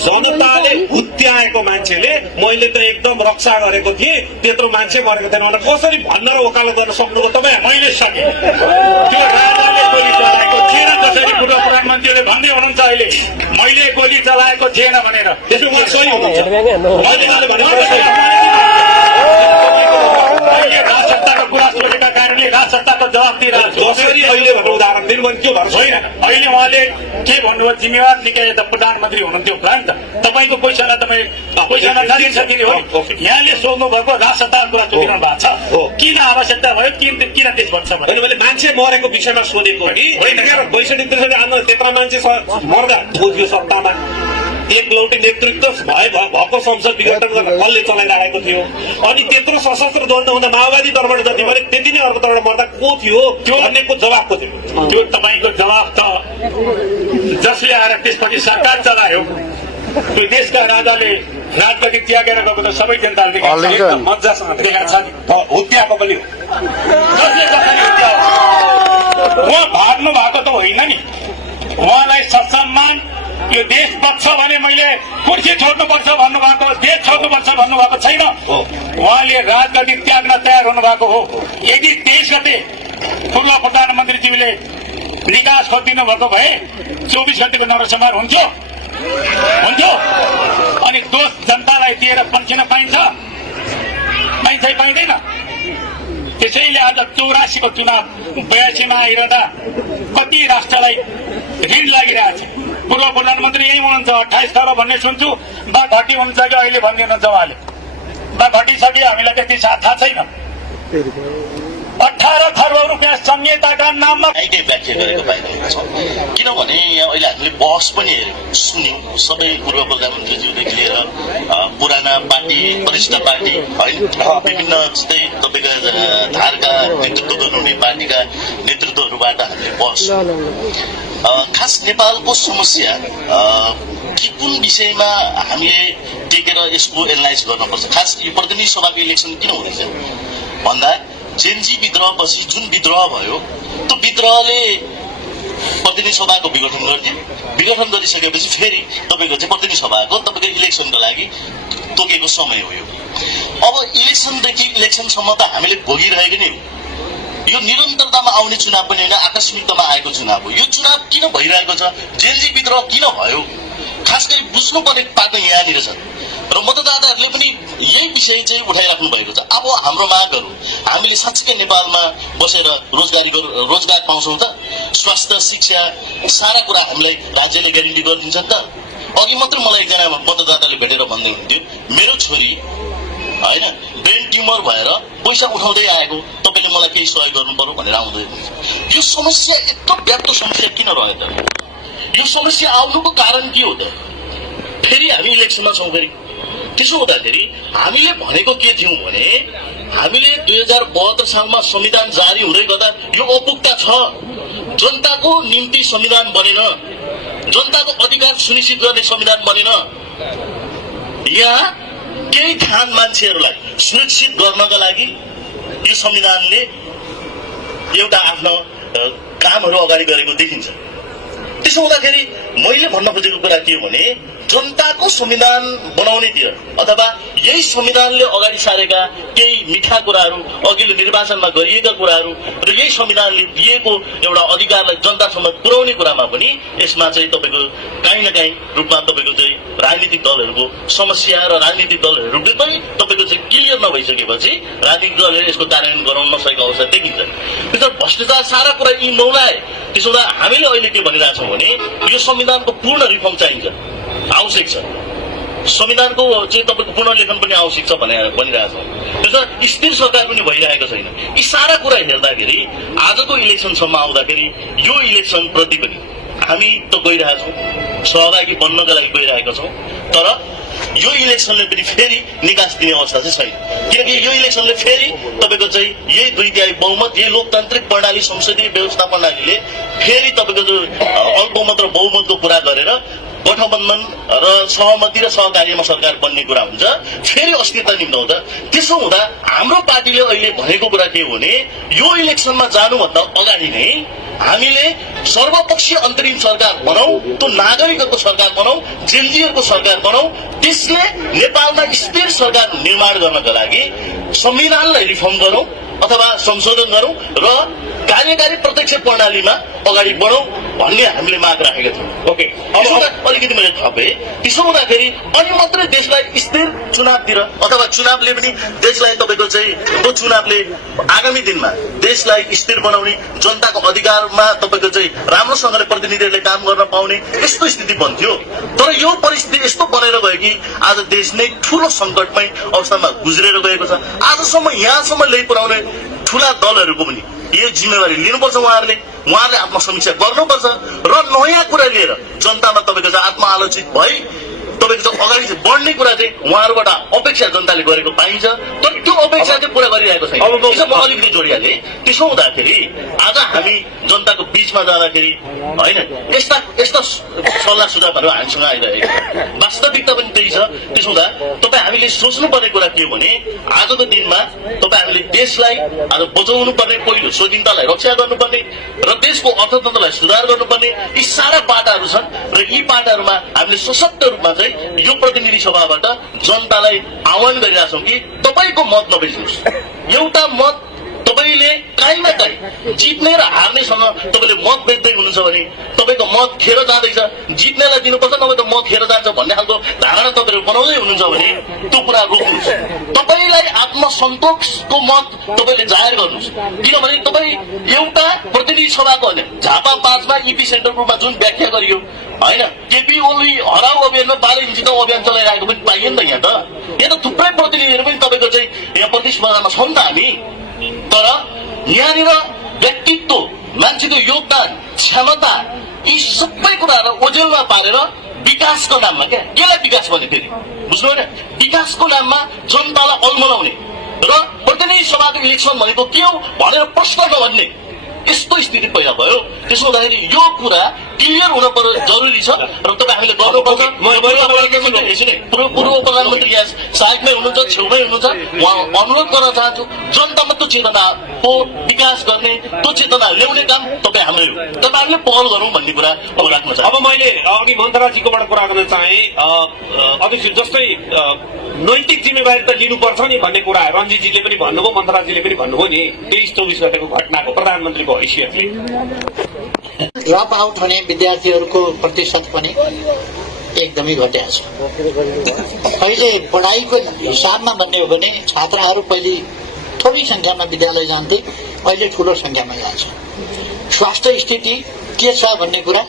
जनताले हुत्याएको मान्छेले मैले त एकदम रक्षा गरेको थिएँ त्यत्रो मान्छे मरेको थिएन भनेर कसरी भन्न र वकालत गर्न सक्नुभयो तपाईँ मैले सकेँ त्यो राजाले गोली चलाएको थिएन जसरी पूर्व प्रधानमन्त्रीले भन्दै हुनुहुन्छ अहिले मैले गोली चलाएको थिएन भनेर त्यसो उहाँ सही हुनुहुन्छ अहिले राजसत्ताको कुरा सोचेका कारणले राजसत्ताको जवाब दिइरहेको छु कसरी अहिले भनेर उदाहरण दिनुभयो के भन्नु होइन अहिले उहाँले के भन्नुभयो जिम्मेवार निकाय त प्रधानमन्त्री हुनुहुन्थ्यो कुरा नि त तपाईँको क्वेसनलाई तपाईँ क्वेसनलाई नदिइसकिने हो यहाँले सोध्नु भएको राजसत्ताको कुरा सोधिरहनु भएको छ किन आवश्यकता भयो किन त्यस भन्छ भने मैले मान्छे मरेको विषयमा सोधेको कि ६२-६३ आन्दोलन त्यत्रा मान्छे मर्दा बुझ्यो सत्तामा एकलौटी नेतृत्व भएको संसद विघटन गर्न कसले चलाइराखेको थियो अनि त्यत्रो सशस्त्र द्वन्द्व हुँदा माओवादी तर्फबाट जति भने त्यति नै अर्को तर्फबाट मर्दा को थियो त्यो भन्नेको जवाब को थियो त्यो तपाईँको जवाब त जसले आएर त्यसपछि सरकार चलायो त्यो देशका राजाले राजगद्दी त्यागेर गएको त सबै जनताले देखेको छ मजासँग देखाएको छ हुत्याएको पनि हो जसले जसरी हुत्यायो उहाँ भाग्नु भएको त होइन नि उहाँलाई सत्सम्मान यो देश बच्छ भने मैले कुर्सी छोड्नुपर्छ भन्नुभएको देश छोड्नुपर्छ भन्नुभएको छैन उहाँले राजगद्दी त्याग्न तयार हुनुभएको हो यदि 23 गते पूर्व प्रधानमन्त्रीज्यूले निकास खोजिदिनु भएको भए 24 गतेको नरसंहार हुन्थ्यो अनि दोष जनतालाई दिएर पन्सिन पाइन्छ पाइँदैन त्यसैले आज 84 को चुनाव 82 मा आइरहँदा कति राष्ट्रलाई ऋण लागिरहेको छ पूर्व प्रधानमन्त्री यही हुनुहुन्छ 28 खरब भन्ने सुन्छु बा घटी हुन्छ कि अहिले भनिदिनुहुन्छ उहाँले बा घटिसक्यो हामीलाई त्यति थाहा छैन 18 खरब रुपियाँ संहिताका नाममा व्याख्या गरेको पाइरहेको छ किनभने यहाँ अहिले हामीले बहस पनि सुन्यौं सबै पूर्व प्रधानमन्त्रीज्यूदेखि लिएर पुराना पार्टी वरिष्ठ पार्टी होइन विभिन्न जस्तै तपाईँका धारका नेतृत्व गर्नुहुने पार्टीका नेतृत्वहरूबाट हामीले बहस खास नेपालको समस्या कि कुन विषयमा हामीले टेकेर यसको एनालाइज गर्नुपर्छ खास यो प्रतिनिधि सभाको इलेक्सन किन हुँदैछ भन्दा जेनजी विद्रोहपछि जुन विद्रोह भयो त्यो विद्रोहले प्रतिनिधि सभाको विघटन गरिसकेपछि फेरि तपाईँको चाहिँ प्रतिनिधि सभाको तपाईँको इलेक्सनको लागि तोकेको समय हो यो अब इलेक्सनदेखि इलेक्सनसम्म त हामीले भोगिरहेको नै हो यो निरन्तरतामा आउने चुनाव पनि होइन आकस्मिकतामा आएको चुनाव हो यो चुनाव किन भइरहेको छ जेनजी विद्रोह किन भयो खास गरी बुझ्नुपर्ने पाटो यहाँनिर छ र मतदाताहरूले पनि यही विषय चाहिँ उठाइराख्नु भएको छ अब हाम्रो मागहरू हामीले साँच्चै नेपालमा बसेर रोजगार पाउँछौँ त स्वास्थ्य शिक्षा सारा कुरा हामीलाई राज्यले ग्यारेन्टी गरिदिन्छ त अघि मात्र मलाई एकजना मतदाताले भेटेर भन्दै हुन्थ्यो मेरो छोरी होइन ब्रेन ट्युमर भएर पैसा उठाउँदै आएको तपाईँले मलाई केही सहयोग गर्नु पर्यो भनेर आउँदै हुन्छ यो समस्या यत्रो व्याप्त समस्या किन रह्यो त यो समस्या आउनुको कारण के हो त फेरि हामी इलेक्सनमा छौँ फेरि त्यसो हुँदाखेरि हामीले भनेको के थियौँ भने हामीले 2072 सालमा संविधान जारी हुँदै गर्दा यो अपुग्ता छ जनताको निम्ति संविधान बनेन जनताको अधिकार सुनिश्चित गर्ने संविधान बनेन यहाँ केही खान मान्छेहरूलाई सुरक्षित गर्नका लागि यो संविधानले एउटा आफ्नो कामहरू अगाडि गरेको देखिन्छ त्यसो हुँदाखेरि मैले भन्न खोजेको कुरा के हो भने जनताको संविधान बनाउनेतिर अथवा यही संविधानले अगाडि सारेका केही मिठा कुराहरू अघिल्लो निर्वाचनमा गरिएका कुराहरू र यही संविधानले दिएको एउटा अधिकारलाई जनतासम्म पुर्याउने कुरामा पनि यसमा चाहिँ तपाईँको काहीँ न काहीँ रूपमा तपाईँको चाहिँ राजनीतिक दलहरूको समस्या र राजनीतिक दलहरू पनि तपाईँको चाहिँ क्लियर नभइसकेपछि राजनीतिक दलहरूले यसको कार्यान्वयन गराउन नसकेको अवस्था देखिन्छ त्यसो भ्रष्टाचार सारा कुरा यी मौलाए त्यसो हुँदा हामीले अहिले के भनिरहेछौँ भने यो संविधानको पूर्ण रिफर्म चाहिन्छ आवश्यक छ संविधानको चाहिँ तपाईँको पुनर्लेखन पनि आवश्यक छ भनिरहेछौँ त्यसो स्थिर सरकार पनि भइरहेको छैन यी सारा कुरा हेर्दाखेरि आजको इलेक्सनसम्म आउँदाखेरि यो इलेक्सन प्रति पनि हामी त गइरहेछौँ सहभागी बन्नका लागि गइरहेका छौँ तर यो इलेक्सनले पनि फेरि निकास दिने अवस्था चाहिँ छैन, किनकि यो इलेक्सनले फेरि तपाईँको चाहिँ यही 2/3 बहुमत, यही लोकतान्त्रिक प्रणाली, संसदीय व्यवस्था प्रणालीले फेरि तपाईँको जो अल्पमत र बहुमतको कुरा गरेर गठबन्धन र सहमति र सहकार्यमा सरकार बन्ने कुरा हुन्छ, फेरि अस्थिरता निम्न हुँदा। त्यसो हुँदा हाम्रो पार्टीले अहिले भनेको कुरा के हो भने यो इलेक्सनमा जानुभन्दा अगाडि नै हामीले सर्वपक्षीय अन्तरिम सरकार बनाऊ, त्यो नागरिकहरूको सरकार बनाऊ, जेलजीहरूको सरकार बनाऊ, त्यसले नेपालमा स्थिर सरकार निर्माण गर्नका लागि संविधानलाई रिफर्म गरौं अथवा संशोधन गरौं र कार्यकारी प्रत्यक्ष प्रणालीमा अगाडि बढौं भन्ने हामीले माग राखेका थियौँ। ओके, अब अलिकति मैले थपेँ। त्यसो हुँदाखेरि अनि मात्रै देशलाई स्थिर चुनावतिर अथवा चुनावले पनि देशलाई तपाईँको चाहिँ त्यो चुनावले आगामी दिनमा देशलाई स्थिर बनाउने, जनताको अधिकारमा तपाईँको चाहिँ राम्रोसँगले प्रतिनिधिहरूले काम गर्न पाउने यस्तो स्थिति बन्थ्यो। तर यो परिस्थिति यस्तो बनेर गयो कि आज देश नै ठूलो संकटमय अवस्थामा गुज्रेर गएको छ। आजसम्म यहाँसम्म ल्याइ पुर्याउने ठूला दलहरूको पनि यो जिम्मेवारी लिनुपर्छ। उहाँहरूले आत्मसमीक्षा गर्नुपर्छ र नयाँ कुरा लिएर जनतामा तपाईँको चाहिँ आत्मआलोचित भई तपाईँको चाहिँ अगाडि चाहिँ बढ्ने कुरा चाहिँ उहाँहरूबाट अपेक्षा जनताले गरेको पाइन्छ, तर त्यो अपेक्षा चाहिँ पूरा गरिरहेको छैन। त्यसो म अलिकति जोडिहालेँ। त्यसो हुँदाखेरि आज हामी जनताको बीचमा जाँदाखेरि होइन यस्ता सल्लाह सुझावहरू हामीसँग आइरहेको छ, वास्तविकता पनि त्यही छ। त्यसो हुँदा तपाईँ हामीले सोच्नुपर्ने कुरा के हो भने आजको दिनमा तपाईँ हामीले देशलाई आज बचाउनु पर्ने, पहिलो स्वाधीनतालाई रक्षा गर्नुपर्ने र देशको अर्थतन्त्रलाई सुधार गर्नुपर्ने यी सारा पाटाहरू छन् र यी पाटाहरूमा हामीले सशक्त रूपमा चाहिँ यो प्रतिनिधि सभाबाट जनतालाई आह्वान गरिरहेछौँ कि तपाईँको मत नबेच्नुहोस्। एउटा मत तपाईँले काहीँ न काहीँ जित्ने र हार्नेसँग तपाईँले मत बेच्दै हुनुहुन्छ भने तपाईँको मत खेर जाँदैछ, जित्नेलाई दिनुपर्छ नभए त मत खेर जान्छ भन्ने खालको धारणा तपाईँले बनाउँदै हुनुहुन्छ भने त्यो कुरा रोक्नुहोस्। तपाईँलाई आत्मसन्तोषको मत तपाईँले जाहेर गर्नुहोस्, किनभने तपाईँ एउटा प्रतिनिधि सभाको होइन झापा 5मा इपी सेन्टरको रूपमा जुन व्याख्या गरियो होइन, केपी ओली हराउ अभियानमा 12 इन्च अभियान चलाइरहेको पनि पाइयो नि त। यहाँ त थुप्रै प्रतिनिधिहरू पनि तपाईँको चाहिँ यहाँ प्रतिस्पर्धामा छौँ नि त हामी। तर यहाँनिर व्यक्तित्व, मान्छेको योगदान, क्षमता यी सबै कुराहरू ओझेलमा पारेर विकासको नाममा क्या केलाई विकास भने फेरि बुझ्नु होइन, विकासको नाममा जनतालाई अल्मलाउने र प्रतिनिधि सभाको इलेक्सन भनेको के हो भनेर प्रश्न नभन्ने यस्तो स्थिति पैदा भयो। त्यसो हुँदाखेरि यो कुरा क्लियर हुन जरुरी छ र तपाईँ हामीले गर्नुपर्छ। पूर्व प्रधानमन्त्री यहाँ साइडमै हुनुहुन्छ, छेउमै हुनुहुन्छ, उहाँ अनुरोध गर्न चाहन्छु जनतामा त्यो चेतनाको विकास गर्ने, त्यो चेतना ल्याउने काम तपाईँ हाम्रै हो, तपाईँ हामीले पहल गरौँ भन्ने कुरा अब राख्न चाहन्छु। अब मैले अघि मन्त्राजीकोबाट कुरा गर्न चाहे अध्यक्ष, जस्तै नैतिक जिम्मेवारी त लिनुपर्छ नि भन्ने कुरा रञ्जितजीले पनि भन्नुभयो, मन्त्राजीले पनि भन्नुभयो नि 23-24 गतेको घटनाको प्रधानमन्त्रीको हैसियतले ड्रप आउट हुने विद्यार्थीहरूको प्रतिशत पनि एकदमै घटेको छ। अहिले पढाइको हिसाबमा भन्ने हो भने छात्राहरू पहिले थोरै संख्यामा विद्यालय जान्थे, अहिले ठूलो संख्यामा जान्छ। स्वास्थ्य स्थिति के छ भन्ने कुरा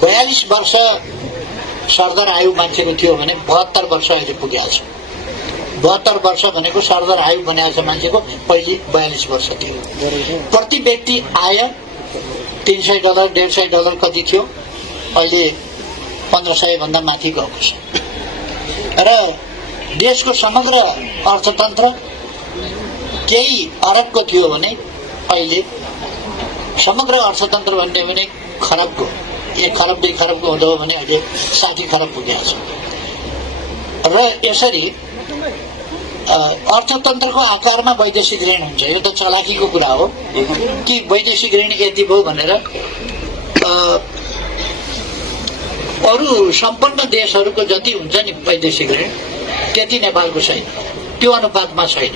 42 वर्ष सरदर आयु मान्छेको थियो भने 72 वर्ष अहिले पुगेको छ। 72 वर्ष भनेको सरदर आयु बनाएको छ मान्छेको, पहिले 42 वर्ष थियो। प्रति व्यक्ति आय $300 $150 कति थियो, अहिले 1500 भन्दा माथि गएको छ। र देशको समग्र अर्थतन्त्र केही अरबको थियो भने अहिले समग्र अर्थतन्त्र भन्ने भने खरबको, 1 खरब 2 खरबको हुँदो भने अहिले 60 खरब पुगेको छ। र यसरी अर्थतन्त्रको आकारमा वैदेशिक ऋण हुन्छ। यो त चलाकीको कुरा हो कि वैदेशिक ऋण यति भयो भनेर अरू सम्पन्न देशहरूको जति हुन्छ नि वैदेशिक ऋण त्यति नेपालको छैन, त्यो अनुपातमा छैन।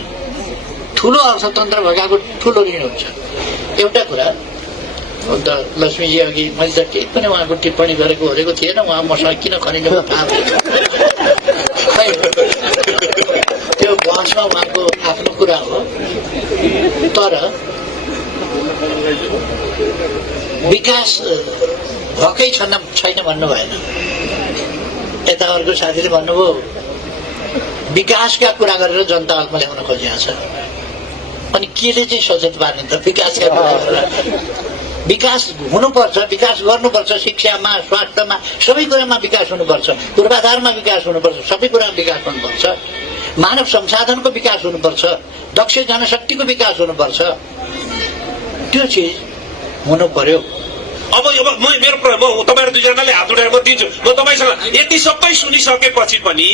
ठूलो अर्थतन्त्र भएकाको ठूलो ऋण हुन्छ। एउटा कुरा अन्त लक्ष्मीजी अघि मैले त केही पनि उहाँको टिप्पणी गरेको थिएन, उहाँ मसँग किन खनिजमा थाहा त्यो बहसमा उहाँको आफ्नो कुरा हो। तर विकास भएकै छैन भन्नु भएन। यता अर्को साथीले भन्नुभयो विकासका कुरा गरेर जनता हकमा ल्याउन खोजिएको छ, अनि केले चाहिँ सचेत पार्ने त विकासका कुरा गरेर विकास हुनुपर्छ, विकास गर्नुपर्छ, शिक्षामा, स्वास्थ्यमा, सबै कुरामा विकास हुनुपर्छ, पूर्वाधारमा विकास हुनुपर्छ, सबै कुरामा विकास हुनुपर्छ, मानव संसाधनको विकास हुनुपर्छ, दक्ष जनशक्तिको विकास हुनुपर्छ। त्यो चिज हुनु पर्यो। अब मेरो तपाईँहरू दुईजनाले हात उठाएर म दिन्छु। म तपाईँसँग यति सबै सुनिसकेपछि पनि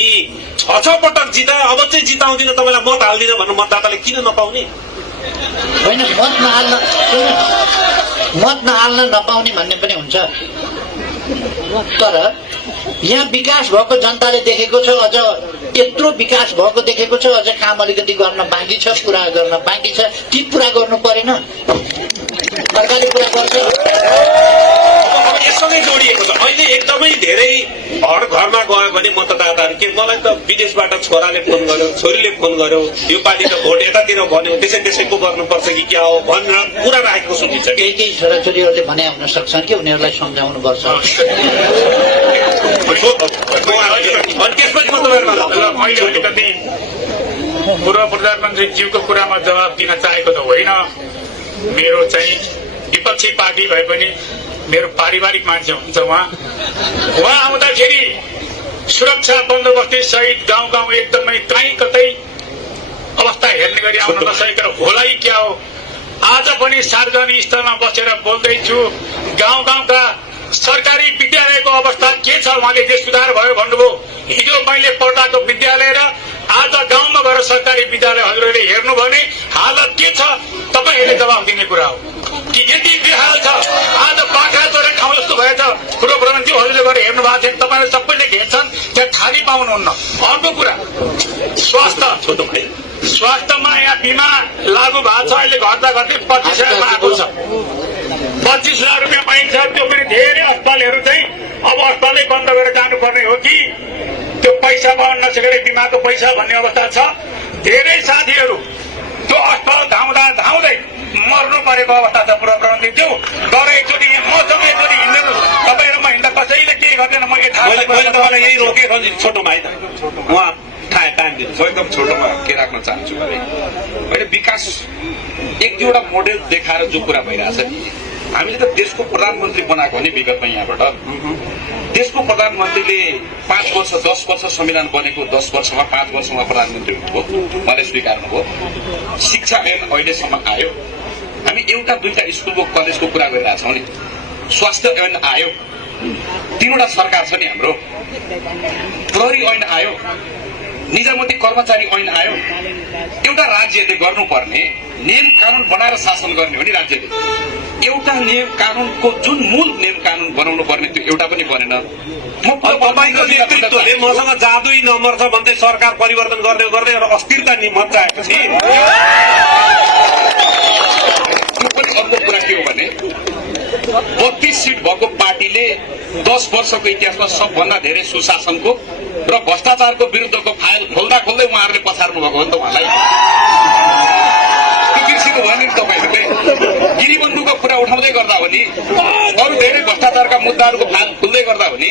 6 पटक जिता, अब चाहिँ जिताउँदिन, तपाईँलाई मत हाल्दिन भन्नु मतदाताले किन नपाउने? होइन, मत नहाल्न नपाउने भन्ने पनि हुन्छ, तर यहाँ विकास भएको जनताले देखेको छ, अझ यत्रो विकास भएको देखेको छ, अझ काम अलिकति गर्न बाँकी छ, पुरा गर्न बाँकी छ, ती पुरा गर्नु परेन? सरकारले पुरा गर्छ। यससँगै जोडिएको छ। अहिले एकदमै धेरै हर घरमा गयो भने मतदाताहरू के मलाई त विदेशबाट छोराले फोन गर्यो, छोरीले फोन गर्यो, यो पालि त भोट यतातिर भन्यो, त्यसैको गर्नुपर्छ कि क्या हो भनेर कुरा राखेको सुनिन्छ। केही छोराछोरीहरूले भने हुन सक्छन् कि उनीहरूलाई सम्झाउनु पर्छ। त्यसपछि म तपाईँहरूमा मैले अलिकति पूर्व प्रधानमन्त्रीज्यूको कुरामा जवाब दिन चाहेको त होइन। मेरो चाहिँ विपक्षी पार्टी भए पनि मेरो पारिवारिक मान्छे हुन्छ। उहाँ आउँदाखेरि सुरक्षा बन्दोबस्ती सहित गाउँ एकदमै कहीँ कतै अवस्था हेर्ने गरी आउन नसकेर होला क्या हो। आज पनि सार्वजनिक स्थलमा बसेर बोल्दैछु, गाउँका सरकारी विद्यालयको अवस्था के छ उहाँले जे सुधार भयो भन्नुभयो। हिजो मैले पढ्दाको विद्यालय र आज गाउँमा गएर सरकारी विद्यालय हजुरहरूले हेर्नु भने हालत के छ तपाईँहरूले जवाब दिने कुरा हो कि यति बेहाल छ। आज बाख्रा चोरे ठाउँ जस्तो भएछ। पूर्व प्रधानमन्त्री हजुरले गएर हेर्नु भएको छैन, तपाईँहरूले सबैले हेर्छन्, त्यहाँ खाली पाउनुहुन्न। अर्को कुरा स्वास्थ्यमा यहाँ बिमा लागू भएको छ। अहिले घट्दा घट्दै 25,000 आएको छ। 25,000 रुपियाँ पाइन्छ। त्यो पनि धेरै अस्पतालहरू चाहिँ अब अस्पतालै बन्द गरेर जानुपर्ने हो कि त्यो पैसा पाउन नसकेर बिमाको पैसा भन्ने अवस्था छ। धेरै साथीहरू त्यो अस्पताल धाउँदै मर्नु परेको अवस्था छ। पूर्व प्रबन्धक त्यो गएर एकचोटि मसँग एकचोटि हिँड्नु, तपाईँहरू म हिँड्दा कसैले केही गर्दैन। मैले तपाईँलाई यही रोकेँ रञ्जित छोटोमा है त उहाँ टाइम दिनु। म एकदम छोटोमा के राख्न चाहन्छु भने अहिले विकास एक दुईवटा मोडेल देखाएर जो कुरा भइरहेछ नि, हामीले त देशको प्रधानमन्त्री बनाएको हो नि विगतमा। यहाँबाट देशको प्रधानमन्त्रीले 5 वर्ष 10 वर्ष संविधान बनेको 10 वर्षमा 5 वर्षमा प्रधानमन्त्री हुनुभयो, उहाँले स्वीकार्नुभयो। शिक्षा ऐन अहिलेसम्म आयो। हामी एउटा दुईटा स्कुलको कलेजको कुरा गरिरहेछौँ नि। स्वास्थ्य ऐन आयो, 3वटा सरकार छ नि हाम्रो। प्रहरी ऐन आयो, निजामती कर्मचारी ऐन आयो। एउटा राज्यले गर्नुपर्ने नियम कानून बनाएर शासन गर्ने हो नि राज्यले। एउटा नियम कानूनको जुन मूल नियम कानून बनाउनु पर्ने त्यो एउटा पनि बनेन। तपाईँको नेतृत्वले मसँग जादुई नम्बर छ भन्दै सरकार परिवर्तन गर्दै गर्दै अस्थिरता मच्चाएपछि त्यो पनि अर्को कुरा के हो भने 32 सिट भएको पार्टीले 10 वर्षको इतिहासमा सबभन्दा धेरै सुशासनको र भ्रष्टाचारको विरुद्धको फाइल खोल्दा खोल्दै उहाँहरूले पछार्नु भएको हो नि त उहाँलाई। बिर्सिनु भयो नि तपाईँहरूले। गिरिबन्धुको कुरा उठाउँदै गर्दा हो नि, अरू धेरै भ्रष्टाचारका मुद्दाहरूको फाइल खुल्दै गर्दा हो नि,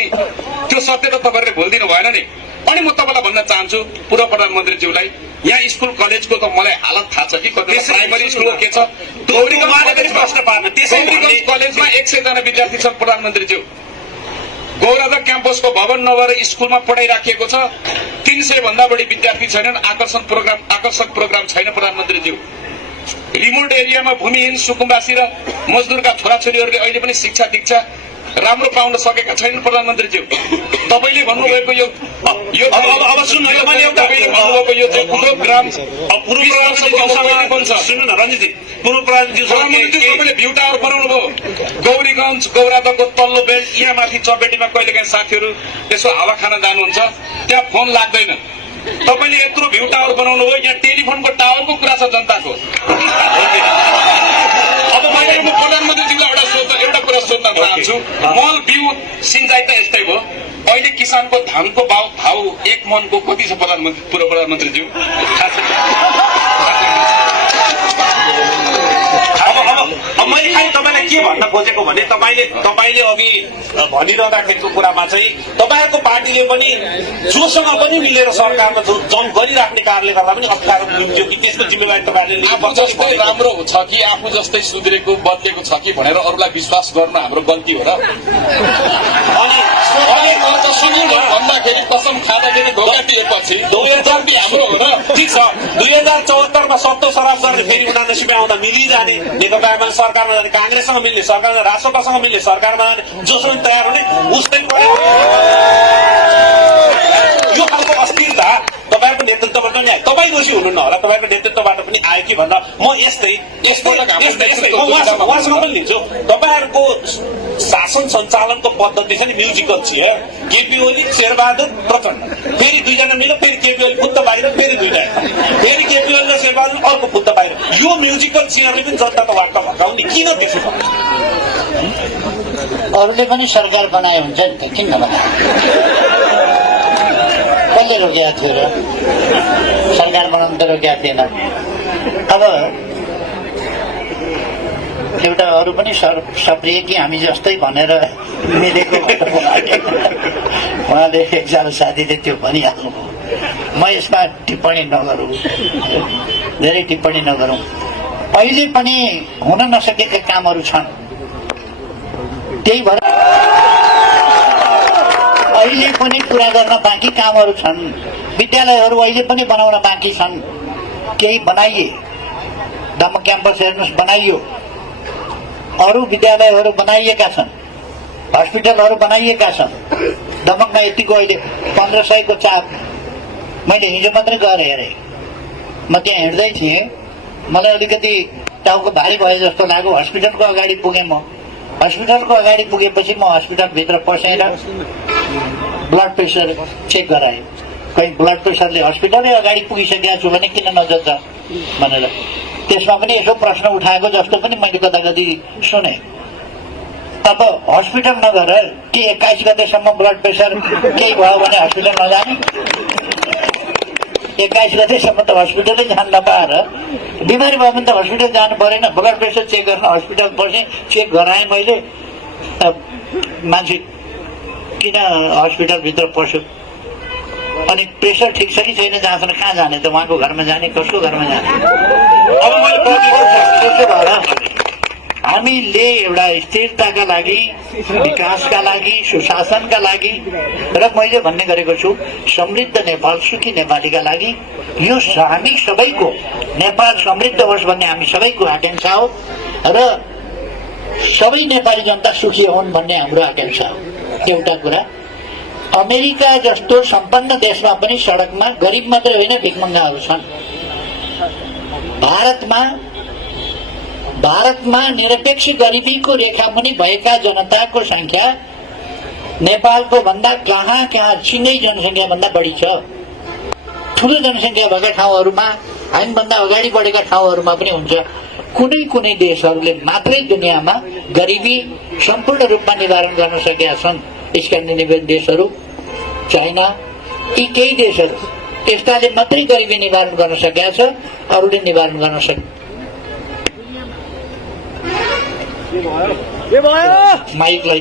त्यो सत्य त तपाईँहरूले भुलिदिनु भएन नि। अनि म तपाईँलाई भन्न चाहन्छु पूर्व प्रधानमन्त्रीज्यूलाई, यहाँ स्कुल कलेजको त मलाई हालत थाहा छ कि कति प्राइमरी स्कुलको के छ। कलेजमा 100 जना विद्यार्थी छन् प्रधानमन्त्रीज्यू। गौरव क्याम्पसको भवन नभएर स्कुलमा पढाइ राखिएको छ। 300 भन्दा बढी विद्यार्थी छैनन्। आकर्षक प्रोग्राम छैन प्रधानमन्त्रीज्यू। रिमोट एरियामा भूमिहीन सुकुम्बासी र मजदुरका छोराछोरीहरूले अहिले पनि शिक्षा दीक्षा राम्रो पाउन सकेका छैनन् प्रधानमन्त्रीज्यू। तपाईँले भन्नुभएको यो अब सुन्नु मैले एउटा भन्नुभएको यो चाहिँ प्रोग्राम सुन्नु न रञ्जितजी, पूर्व प्रधानमन्त्रीले भ्यू टावर बनाउनु भयो। गौरीगञ्ज गौरादको तल्लो बेल्ट यहाँ माथि चपेटीमा कहिलेकाहीँ साथीहरू यसो हावा खान जानुहुन्छ, त्यहाँ फोन लाग्दैन। तपाईँले यत्रो भ्यू टावर बनाउनु भयो, यहाँ टेलिफोनको टावरको कुरा छ जनताको। अब मैले प्रधानमन्त्रीज्यूलाई एउटा कुरा सोध्न चाहन्छु। मल बिउ सिंचाइ त यस्तै भयो। अहिले किसानको धानको भाउ 1 मनको कति छ पूर्व प्रधानमन्त्रीज्यू? अब मैले खालि तपाईँलाई के भन्न खोजेको भने तपाईँले अघि भनिरहँदाखेरिको कुरामा चाहिँ तपाईँहरूको पार्टीले पनि जोसँग पनि मिलेर सरकारमा जम गरिराख्ने कारणले गर्दा पनि अप्ठ्यारो मिल्थ्यो कि त्यसको जिम्मेवारी तपाईँहरूले आफू जस्तै राम्रो छ कि आफू जस्तै सुध्रेको बदलेको छ कि भनेर अरूलाई विश्वास गर्नु हाम्रो गल्ती हो र अनि भन्दाखेरि कसम खाँदाखेरि धोका दिएपछि गल्ती हाम्रो हो र ठिक छ 2074 मा सत्तो सराप गरेर फेरि 79 आउँदा मिलिजाने नेकपा एमाले सरकारमा जाने कांग्रेससँग मिल्ने सरकारमा राष्ट्रपासँग मिल्ने सरकारमा जाने जोसँग तयार हुने उसले यो खालको अस्थिरता तपाईँको नेतृत्वबाट पनि आयो। तपाईँ दोषी हुनुहुन्न होला, तपाईँको नेतृत्वबाट पनि आयो कि भन्दा म यस्तै उहाँसँग पनि लिन्छु। तपाईँहरूको शासन सञ्चालनको पद्धति छ नि म्युजिकल चियर, केपी ओली शेरबहादुर प्रचण्ड, फेरि दुईजना मिल्यो, फेरि केपी ओली फुत्त बाहिर, फेरि दुईजना, फेरि केपी ओली र शेरबहादुर अर्को फुत्त बाहिर। यो म्युजिकल चियरले पनि जनताको वाक्क भगाउने किन त्यसो गर्छ? अरूले पनि सरकार बनाए हुन्छ नि त, किन नबनाए? कसले रोकेको थियो र? सरकार बनाउनु त रोकेको थिएन। अब एउटा अरू पनि सप्रिय कि हामी जस्तै भनेर मिलेको उहाँले एकजना साथीले त्यो भनिहाल्नु। म यसमा टिप्पणी नगरौँ, धेरै टिप्पणी नगरौँ। अहिले पनि हुन नसकेका कामहरू छन्, त्यही भएर अहिले पनि पुरा गर्न बाँकी कामहरू छन्। विद्यालयहरू अहिले पनि बनाउन बाँकी छन्, केही बनाइए। दमक क्याम्पस हेर्नुहोस्, बनाइयो। अरू विद्यालयहरू बनाइएका छन्, हस्पिटलहरू बनाइएका छन्। दमकमा यतिको अहिले 1500 को चाप। मैले हिजो मात्रै गएर हेरेँ, म त्यहाँ हिँड्दै थिएँ, मलाई अलिकति टाउको भारी भए जस्तो लाग्यो। हस्पिटलको अगाडि पुगेँ। म हस्पिटलको अगाडि पुगेपछि म हस्पिटलभित्र पसेर ब्लड प्रेसर चेक गराएँ। कहीँ ब्लड प्रेसरले हस्पिटलै अगाडि पुगिसकेको छु भने किन नजन्छ भनेर त्यसमा पनि यसो प्रश्न उठाएको जस्तो पनि मैले कता कति सुने। अब हस्पिटल नगएर के 21 गतेसम्म ब्लड प्रेसर केही भयो भने हस्पिटल नजाने? 21 गतेसम्म त हस्पिटलै जान नपाएर बिमारी भयो भने त हस्पिटल जानु परेन। ब्लड प्रेसर चेक गर्न हस्पिटल पसेँ, चेक गराएँ मैले। मान्छे किन हस्पिटलभित्र पस्यो? अनि प्रेसर ठिक छ कि छैन जहाँसम्म कहाँ जाने त? उहाँको घरमा जाने, कसको घरमा जाने? अब मैले त्यसो भएर हामीले एउटा स्थिरताका लागि, विकासका लागि, सुशासनका लागि र मैले भन्ने गरेको छु समृद्ध नेपाल सुखी नेपालीका लागि यो हामी सबैको नेपाल समृद्ध होस् भन्ने हामी सबैको आकांक्षा हो र सबै नेपाली जनता सुखी हुन् भन्ने हाम्रो आकांक्षा हो। एउटा कुरा, अमेरिका जस्तो सम्पन्न देशमा पनि सडकमा गरिब मात्रै होइन भिखमङ्गाहरू छन्। भारतमा निरपेक्ष गरिबीको रेखा मुनि भएका जनताको संख्या नेपालको भन्दा कहाँ सिँगै जनसङ्ख्या भन्दा बढी छ। ठुलो जनसङ्ख्या भएका ठाउँहरूमा, हामीभन्दा अगाडि बढेका ठाउँहरूमा पनि हुन्छ। कुनै देशहरूले मात्रै दुनियाँमा गरिबी सम्पूर्ण रूपमा निवारण गर्न सकेका छन्। स्क्यान्डिनेभियन देशहरू, चाइना, यी केही देशहरू यस्ताले मात्रै गरिबी निवारण गर्न सकेका छ, अरूले निवारण गर्न सक्छ। माइकलाई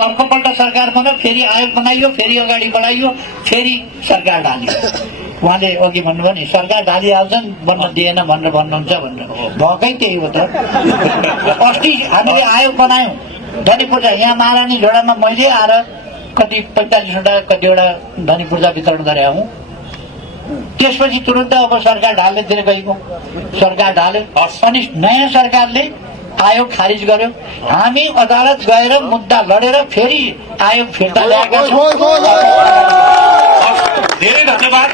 अर्कोपल्ट सरकार बन्यो, फेरि आयोग बनाइयो, फेरि अगाडि बढाइयो, फेरि सरकार ढालियो। उहाँले अघि भन्नुभयो नि सरकार ढालिहाल्छन्, बन्न दिएन भनेर भन्नुहुन्छ भनेर। भएकै त्यही हो त। अस्ति हामीले आयोग बनायौँ धनी पूर्जा, यहाँ महारानी झोडामा मैले आएर कति 45वटा कतिवटा धनी पूर्जा वितरण गरे हौँ। त्यसपछि तुरन्त अब सरकार ढाल्नेतिर गएको, सरकार ढाल्यो। अनि नयाँ सरकारले आयोग खारिज गर्यो। हामी अदालत गएर मुद्दा लडेर फेरि आयोग फिर्ता ल्याएका छौँ। धेरै धन्यवाद।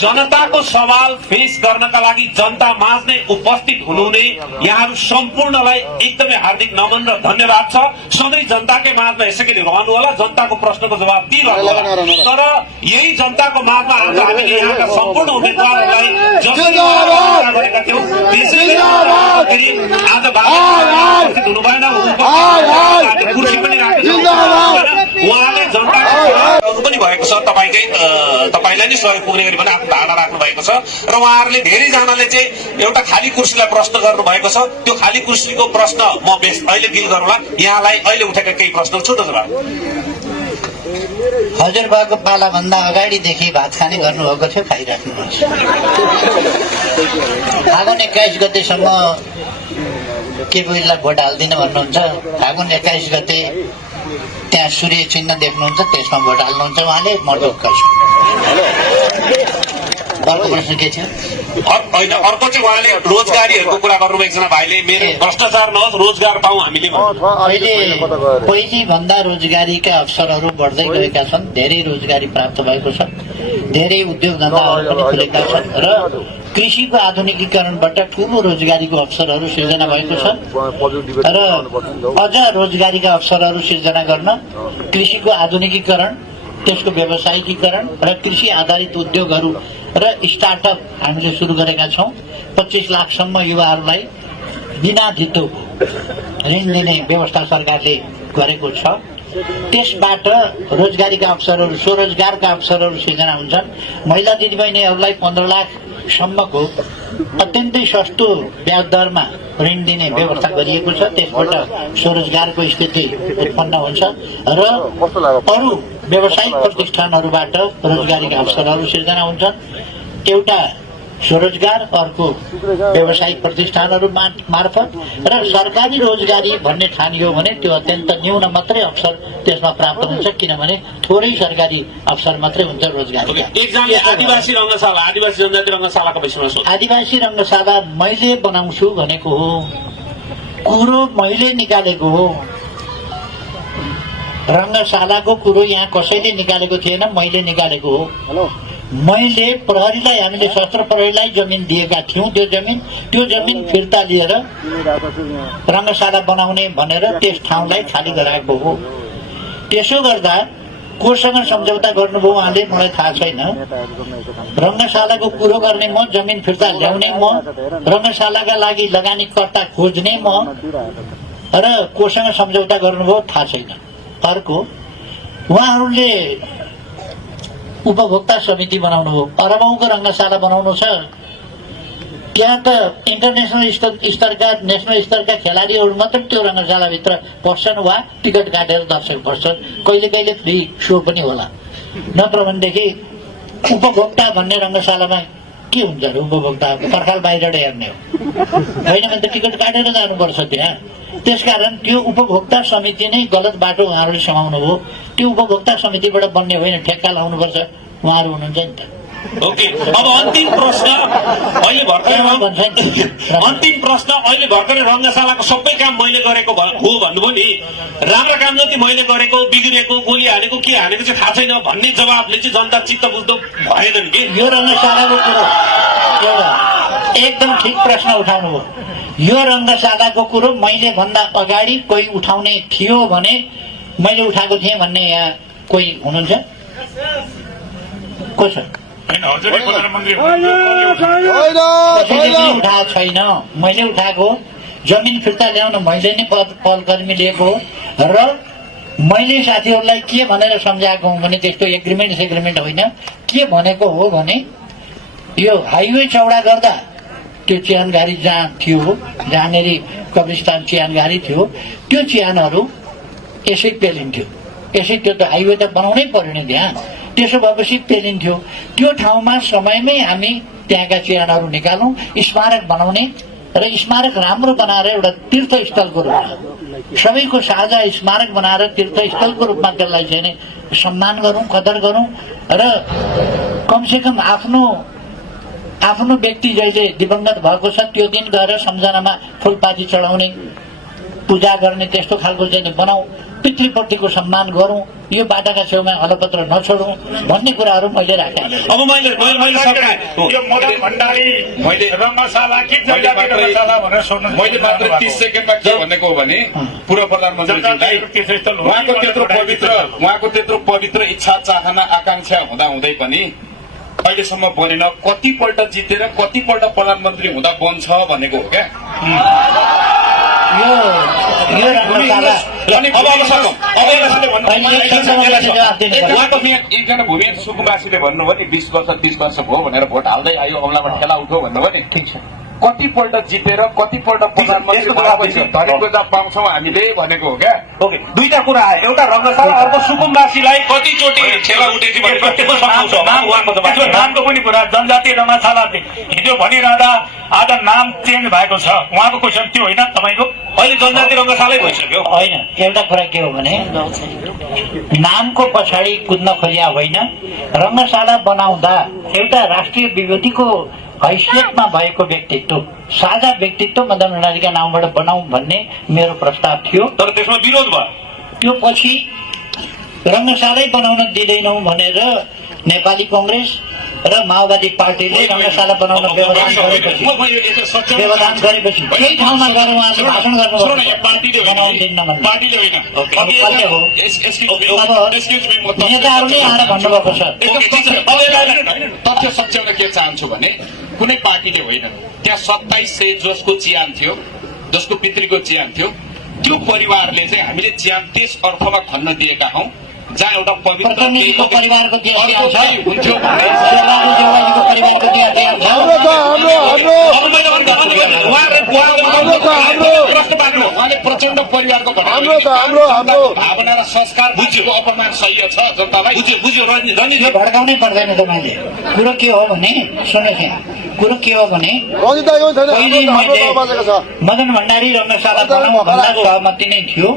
जनताको सवाल फेस गर्नका लागि जनता माझ नै उपस्थित हुनुहुने यहाँहरू सम्पूर्णलाई एकदमै हार्दिक नमन र धन्यवाद छ। सधैँ जनताकै माझमा यसैगरी रहनु होला, जनताको प्रश्नको जवाब दिइरहनु होला। तर यही जनताको माझमा आज हामीले यहाँका सम्पूर्ण उम्मेद्वारहरूलाई जसरी गरेका थियौँ त्यसैले आज उपस्थित हुनु भएन, कुर्सी पनि राखेको उहाँले जनताको पनि भएको छ, तपाईँलाई नै सहयोग पुग्ने गरी पनि आफ्नो धारणा राख्नु भएको छ र उहाँहरूले धेरैजनाले चाहिँ एउटा खाली कुर्सीलाई प्रश्न गर्नु भएको छ। त्यो खाली कुर्सीको प्रश्न म अहिले डिल गरौँला। यहाँलाई अहिले उठेका केही प्रश्नहरू छुट्टो जवाब। हजुरबाको पालाभन्दा अगाडिदेखि भात खाने गर्नुभएको थियो, खाइराख्नुहोस्। फागुन 21 गतेसम्म केबुललाई भोट हाल्दिनँ भन्नुहुन्छ। फागुन 21 गते त्यहाँ सूर्य चिन्ह देख्नुहुन्छ, त्यसमा भोट हाल्नुहुन्छ उहाँले। म ढुक्क छु। अर्को प्रश्न के थियो? होइन, अर्को चाहिँ उहाँले रोजगारीहरूको कुरा गर्नुभयो। एकजना भाइले मेरो भ्रष्टाचार नहोस्, रोजगार पाउँ हामीले। अहिले भन्दा रोजगारीका अवसरहरू बढ्दै गएका छन्। धेरै रोजगारी प्राप्त भएको छ, धेरै उद्योग धन्दाहरू पनि खुलेका छन् र कृषिको आधुनिकीकरणबाट ठूलो रोजगारीको अवसरहरू सिर्जना भएको छ र अझ रोजगारीका अवसरहरू सिर्जना गर्न कृषिको आधुनिकीकरण, त्यसको व्यावसायिकीकरण र कृषि आधारित उद्योगहरू र स्टार्टअप हामीले सुरु गरेका छौँ। 25 लाखसम्म युवाहरूलाई बिना धितो ऋण दिने व्यवस्था सरकारले गरेको छ। त्यसबाट रोजगारीका अवसरहरू, स्वरोजगारका अवसरहरू सिर्जना हुन्छन्। महिला दिदीबहिनीहरूलाई 15 लाखसम्मको अत्यन्तै सस्तो ब्याज दरमा ऋण दिने व्यवस्था गरिएको छ। त्यसबाट स्वरोजगारको स्थिति उत्पन्न हुन्छ र अरू व्यावसायिक प्रतिष्ठानहरूबाट रोजगारीका अवसरहरू सिर्जना हुन्छन्। एउटा स्वरोजगार, अर्को व्यावसायिक प्रतिष्ठानहरू मार्फत र सरकारी रोजगारी भन्ने ठानियो भने त्यो अत्यन्त न्यून मात्रै अवसर त्यसमा प्राप्त हुन्छ, किनभने थोरै सरकारी अवसर मात्रै हुन्छ रोजगारी। एकजनाले आदिवासी रङ्गशाला, आदिवासी जनजाति रङ्गशालाको विषयमा सोध्नु। आदिवासी रङ्गशाला मैले बनाउँछु भनेको हो, कुरो मैले निकालेको हो। रङ्गशालाको कुरो यहाँ कसैले निकालेको थिएन, मैले निकालेको हो। मैले प्रहरीलाई, हामीले सशस्त्र प्रहरीलाई जमिन दिएका थियौँ। त्यो जमिन फिर्ता लिएर रङ्गशाला बनाउने भनेर त्यस ठाउँलाई खाली गराएको हो। त्यसो गर्दा कोसँग सम्झौता गर्नुभयो उहाँले मलाई थाहा छैन। रङ्गशालाको कुरो गर्ने म, जमिन फिर्ता ल्याउने म, रङ्गशालाका लागि लगानीकर्ता खोज्ने म र कोसँग सम्झौता गर्नुभयो थाहा छैन। अर्को, उहाँहरूले उपभोक्ता समिति बनाउनु हो, अरबौंको रङ्गशाला बनाउनु छ। त्यहाँ त इन्टरनेसनल स्तरका, नेसनल स्तरका खेलाडीहरू मात्र त्यो रङ्गशालाभित्र पस्छन् वा टिकट काटेर दर्शक बस्छन्। कहिले कहिले फ्री सो पनि होला। नत्र भनेदेखि उपभोक्ता भन्ने रङ्गशालामा के हुन्छ र? उपभोक्ता पर्खाल बाहिरबाट हेर्ने हो, होइन भने त टिकट काटेर जानुपर्छ त्यहाँ। त्यसकारण त्यो उपभोक्ता समिति नै गलत बाटो उहाँहरूले समाउनु हो। त्यो उपभोक्ता समितिबाट बन्ने होइन, ठेक्का लाउनुपर्छ। उहाँहरू हुनुहुन्छ नि त। ओके, अब अन्तिम प्रश्न अहिले भर्खरै रङ्गशालाको सबै काम मैले गरेको हो भन्नुभयो नि। राम्रो काम जति मैले गरेको, बिग्रेको, गोली हानेको, के हानेको चाहिँ थाहा छैन भन्ने जवाबले चाहिँ जनता चित्त बुझ्दो भएन कि? यो रङ्गशालाको कुरो एकदम ठिक प्रश्न उठाउनु हो। यो रङ्गशालाको कुरो मैले भन्दा अगाडि कोही उठाउने थियो भने मैले उठाएको थिएँ भन्ने यहाँ कोही हुनुहुन्छ? को छ? उठाएको छैन, मैले उठाएको। जमिन फिर्ता ल्याउन मैले नै पहलकर्मी लिएको र मैले साथीहरूलाई के भनेर सम्झाएको हुँ भने त्यस्तो एग्रिमेन्ट होइन। के भनेको हो भने यो हाइवे चौडा गर्दा त्यो चिहानघारी जहाँ थियो, जहाँनिर कब्रिस्तान चिहानघारी थियो, त्यो चिहानहरू यसै पेलिन्थ्यो। यसै त्यो त हाइवे त बनाउनै पर्यो नि त्यहाँ। त्यसो भएपछि पेलिन्थ्यो। त्यो ठाउँमा समयमै हामी त्यहाँका चिहानहरू निकालौँ, स्मारक बनाउने र स्मारक राम्रो बनाएर एउटा तीर्थस्थलको रूपमा, सबैको साझा स्मारक बनाएर तीर्थस्थलको रूपमा त्यसलाई चाहिँ सम्मान गरौँ, कदर गरौँ र कमसेकम आफ्नो व्यक्ति जहिले दिवंगत भएको छ त्यो दिन गएर सम्झनामा फुलपाती चढाउने, पूजा गर्ने, त्यस्तो खालको चाहिँ बनाऊ। पितृपतिको सम्मान गरौँ, यो बाटाका छेउमा हलपत्र नछोडौँ भन्ने कुराहरू मैले राखेँ। अब मैले मात्र 30 सेकेन्डमा के भनेको हो भने पूर्व प्रधानमन्त्रीजीलाई उहाँको त्यत्रो पवित्र इच्छा, चाहना, आकांक्षा हुँदै पनि अहिलेसम्म बनेन। कतिपल्ट जितेर कतिपल्ट प्रधानमन्त्री हुँदा बन्छ भनेको हो क्या? यो रङ्गशाला अनि अब सकौँ दिनु उहाँको एकजना भूमिहीन सुकुम्बासीले भन्नुभयो नि 20 वर्ष 30 वर्ष भयो भनेर भोट हाल्दै आयो औँलामा ठेला उठो भन्नुभयो नि। ठिक छ, कतिपल्ट जितेर कतिपल्ट प्रधानमन्त्री धनीको पाउँछौँ हामीले भनेको हो क्या। ओके, दुईटा कुरा आयो, एउटा रङ्गशाला, अर्को सुकुम्बासीलाई कतिचोटि ठेला उठेपछि भने कतिको सम्झाउँछ उहाँको जवाब। नामको पनि कुरा जनजातीय रङ्गशाला हिजो भनिरहँदा आज नाम चेन्ज भएको छ, उहाँको क्वेसन त्यो होइन तपाईँको? अहिले जनजाति रङ्गशालै भइसक्यो। होइन, एउटा कुरा के हो भने नामको पछाडि कुद्न खोजिया होइन, रङ्गशाला बनाउँदा एउटा राष्ट्रिय विभूतिको हैसियतमा भएको व्यक्तित्व, साझा व्यक्तित्व मदन भण्डारीका नामबाट बनाऊ भन्ने मेरो प्रस्ताव थियो। तर त्यसमा विरोध भयो। त्यो पछि रङ्गशालै बनाउन दिँदैनौ भनेर नेपाली कङ्ग्रेस र माओवादी पार्टीले रङ्गशाला बनाउन व्यवधान गरेपछि त्यही ठाउँमा गएर उहाँले भाषण गर्नुभयो बनाउन दिन्न भन्ने। पार्टीले होइन, अब कसले हो? नेताहरूले आएर भन्नुभएको छ। तथ्य सच्याउन के चाहन्छु भने कुनै पार्टीले होइन, त्यहाँ 2700 जसको चियान थियो, जसको पितृको चियान थियो, त्यो परिवारले चाहिँ हामीले चियान त्यस अर्थमा खन्न दिएका हौँ जहाँ एउटा पवित्र प्रतिनिधिको परिवारको हुन्थ्यो भने शेरबहादुर परिवारको उहाँले प्रचण्ड परिवारको भावना र संस्कार बुझ्यो अपमान सही छ जनतालाई बुझ्यो। भड्काउनै पर्दैन तपाईँले। कुरो के हो भने सुन्नुहोस्, यहाँ कुरो के हो भने पहिले मैले मदन भण्डारी रङ्गशाला बनाउँ भन्दा सहमति नै थियो।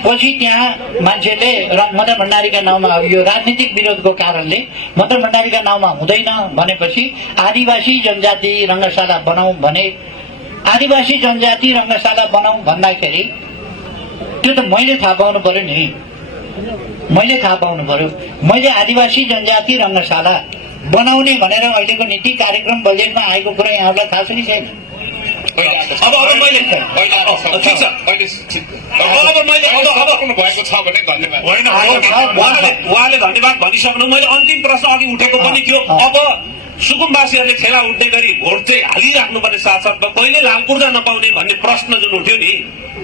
पछि त्यहाँ मान्छेले मदन भण्डारीका नाउँमा यो राजनीतिक विरोधको कारणले मदन भण्डारीका नाउँमा हुँदैन भनेपछि आदिवासी जनजाति रङ्गशाला बनाऊ भने, आदिवासी जनजाति रङ्गशाला बनाऊ भन्दाखेरि त्यो त मैले थाहा पाउनु पर्यो नि, मैले थाहा पाउनु पर्यो। मैले आदिवासी जनजाति रङ्गशाला बनाउने भनेर अहिलेको नीति कार्यक्रम बजेटमा आएको कुरा यहाँहरूलाई थाहा छ कि छैन? अब मैले ठिक छ, अब मैले भएको छ भने धन्यवाद। होइन, उहाँले धन्यवाद भनिसक्नु। मैले अन्तिम प्रश्न अघि उठेको पनि थियो। अब सुकुम्बासीहरूले ठेला उठ्दै गरी भोट चाहिँ हालिराख्नुपर्ने साथसाथमा कहिले लालपूर्जा नपाउने भन्ने प्रश्न जुन उठ्यो नि,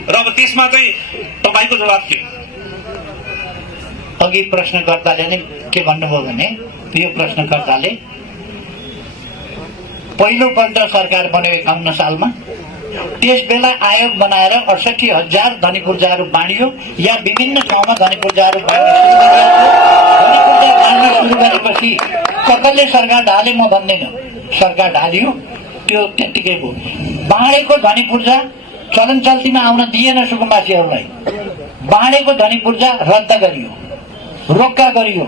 र अब त्यसमा चाहिँ तपाईँको जवाब के? अघि प्रश्नकर्ताले नै के भन्नुभयो भने यो प्रश्नकर्ताले पहिलोपल्ट सरकार बन्यो 51 सालमा, त्यस बेला आयोग बनाएर 68,000 धनी पूर्जाहरू बाँडियो या विभिन्न ठाउँमा धनी पूर्जाहरू बाँड्न सुरु गरेपछि कसले सरकार ढाले म भन्दैन, सरकार ढालियो, त्यो त्यत्तिकै भयो। बाँडेको धनी पूर्जा चलन चल्तीमा आउन दिएन सुकुम्बासीहरूलाई, बाँडेको धनी पूर्जा रद्द गरियो, रोक्का गरियो।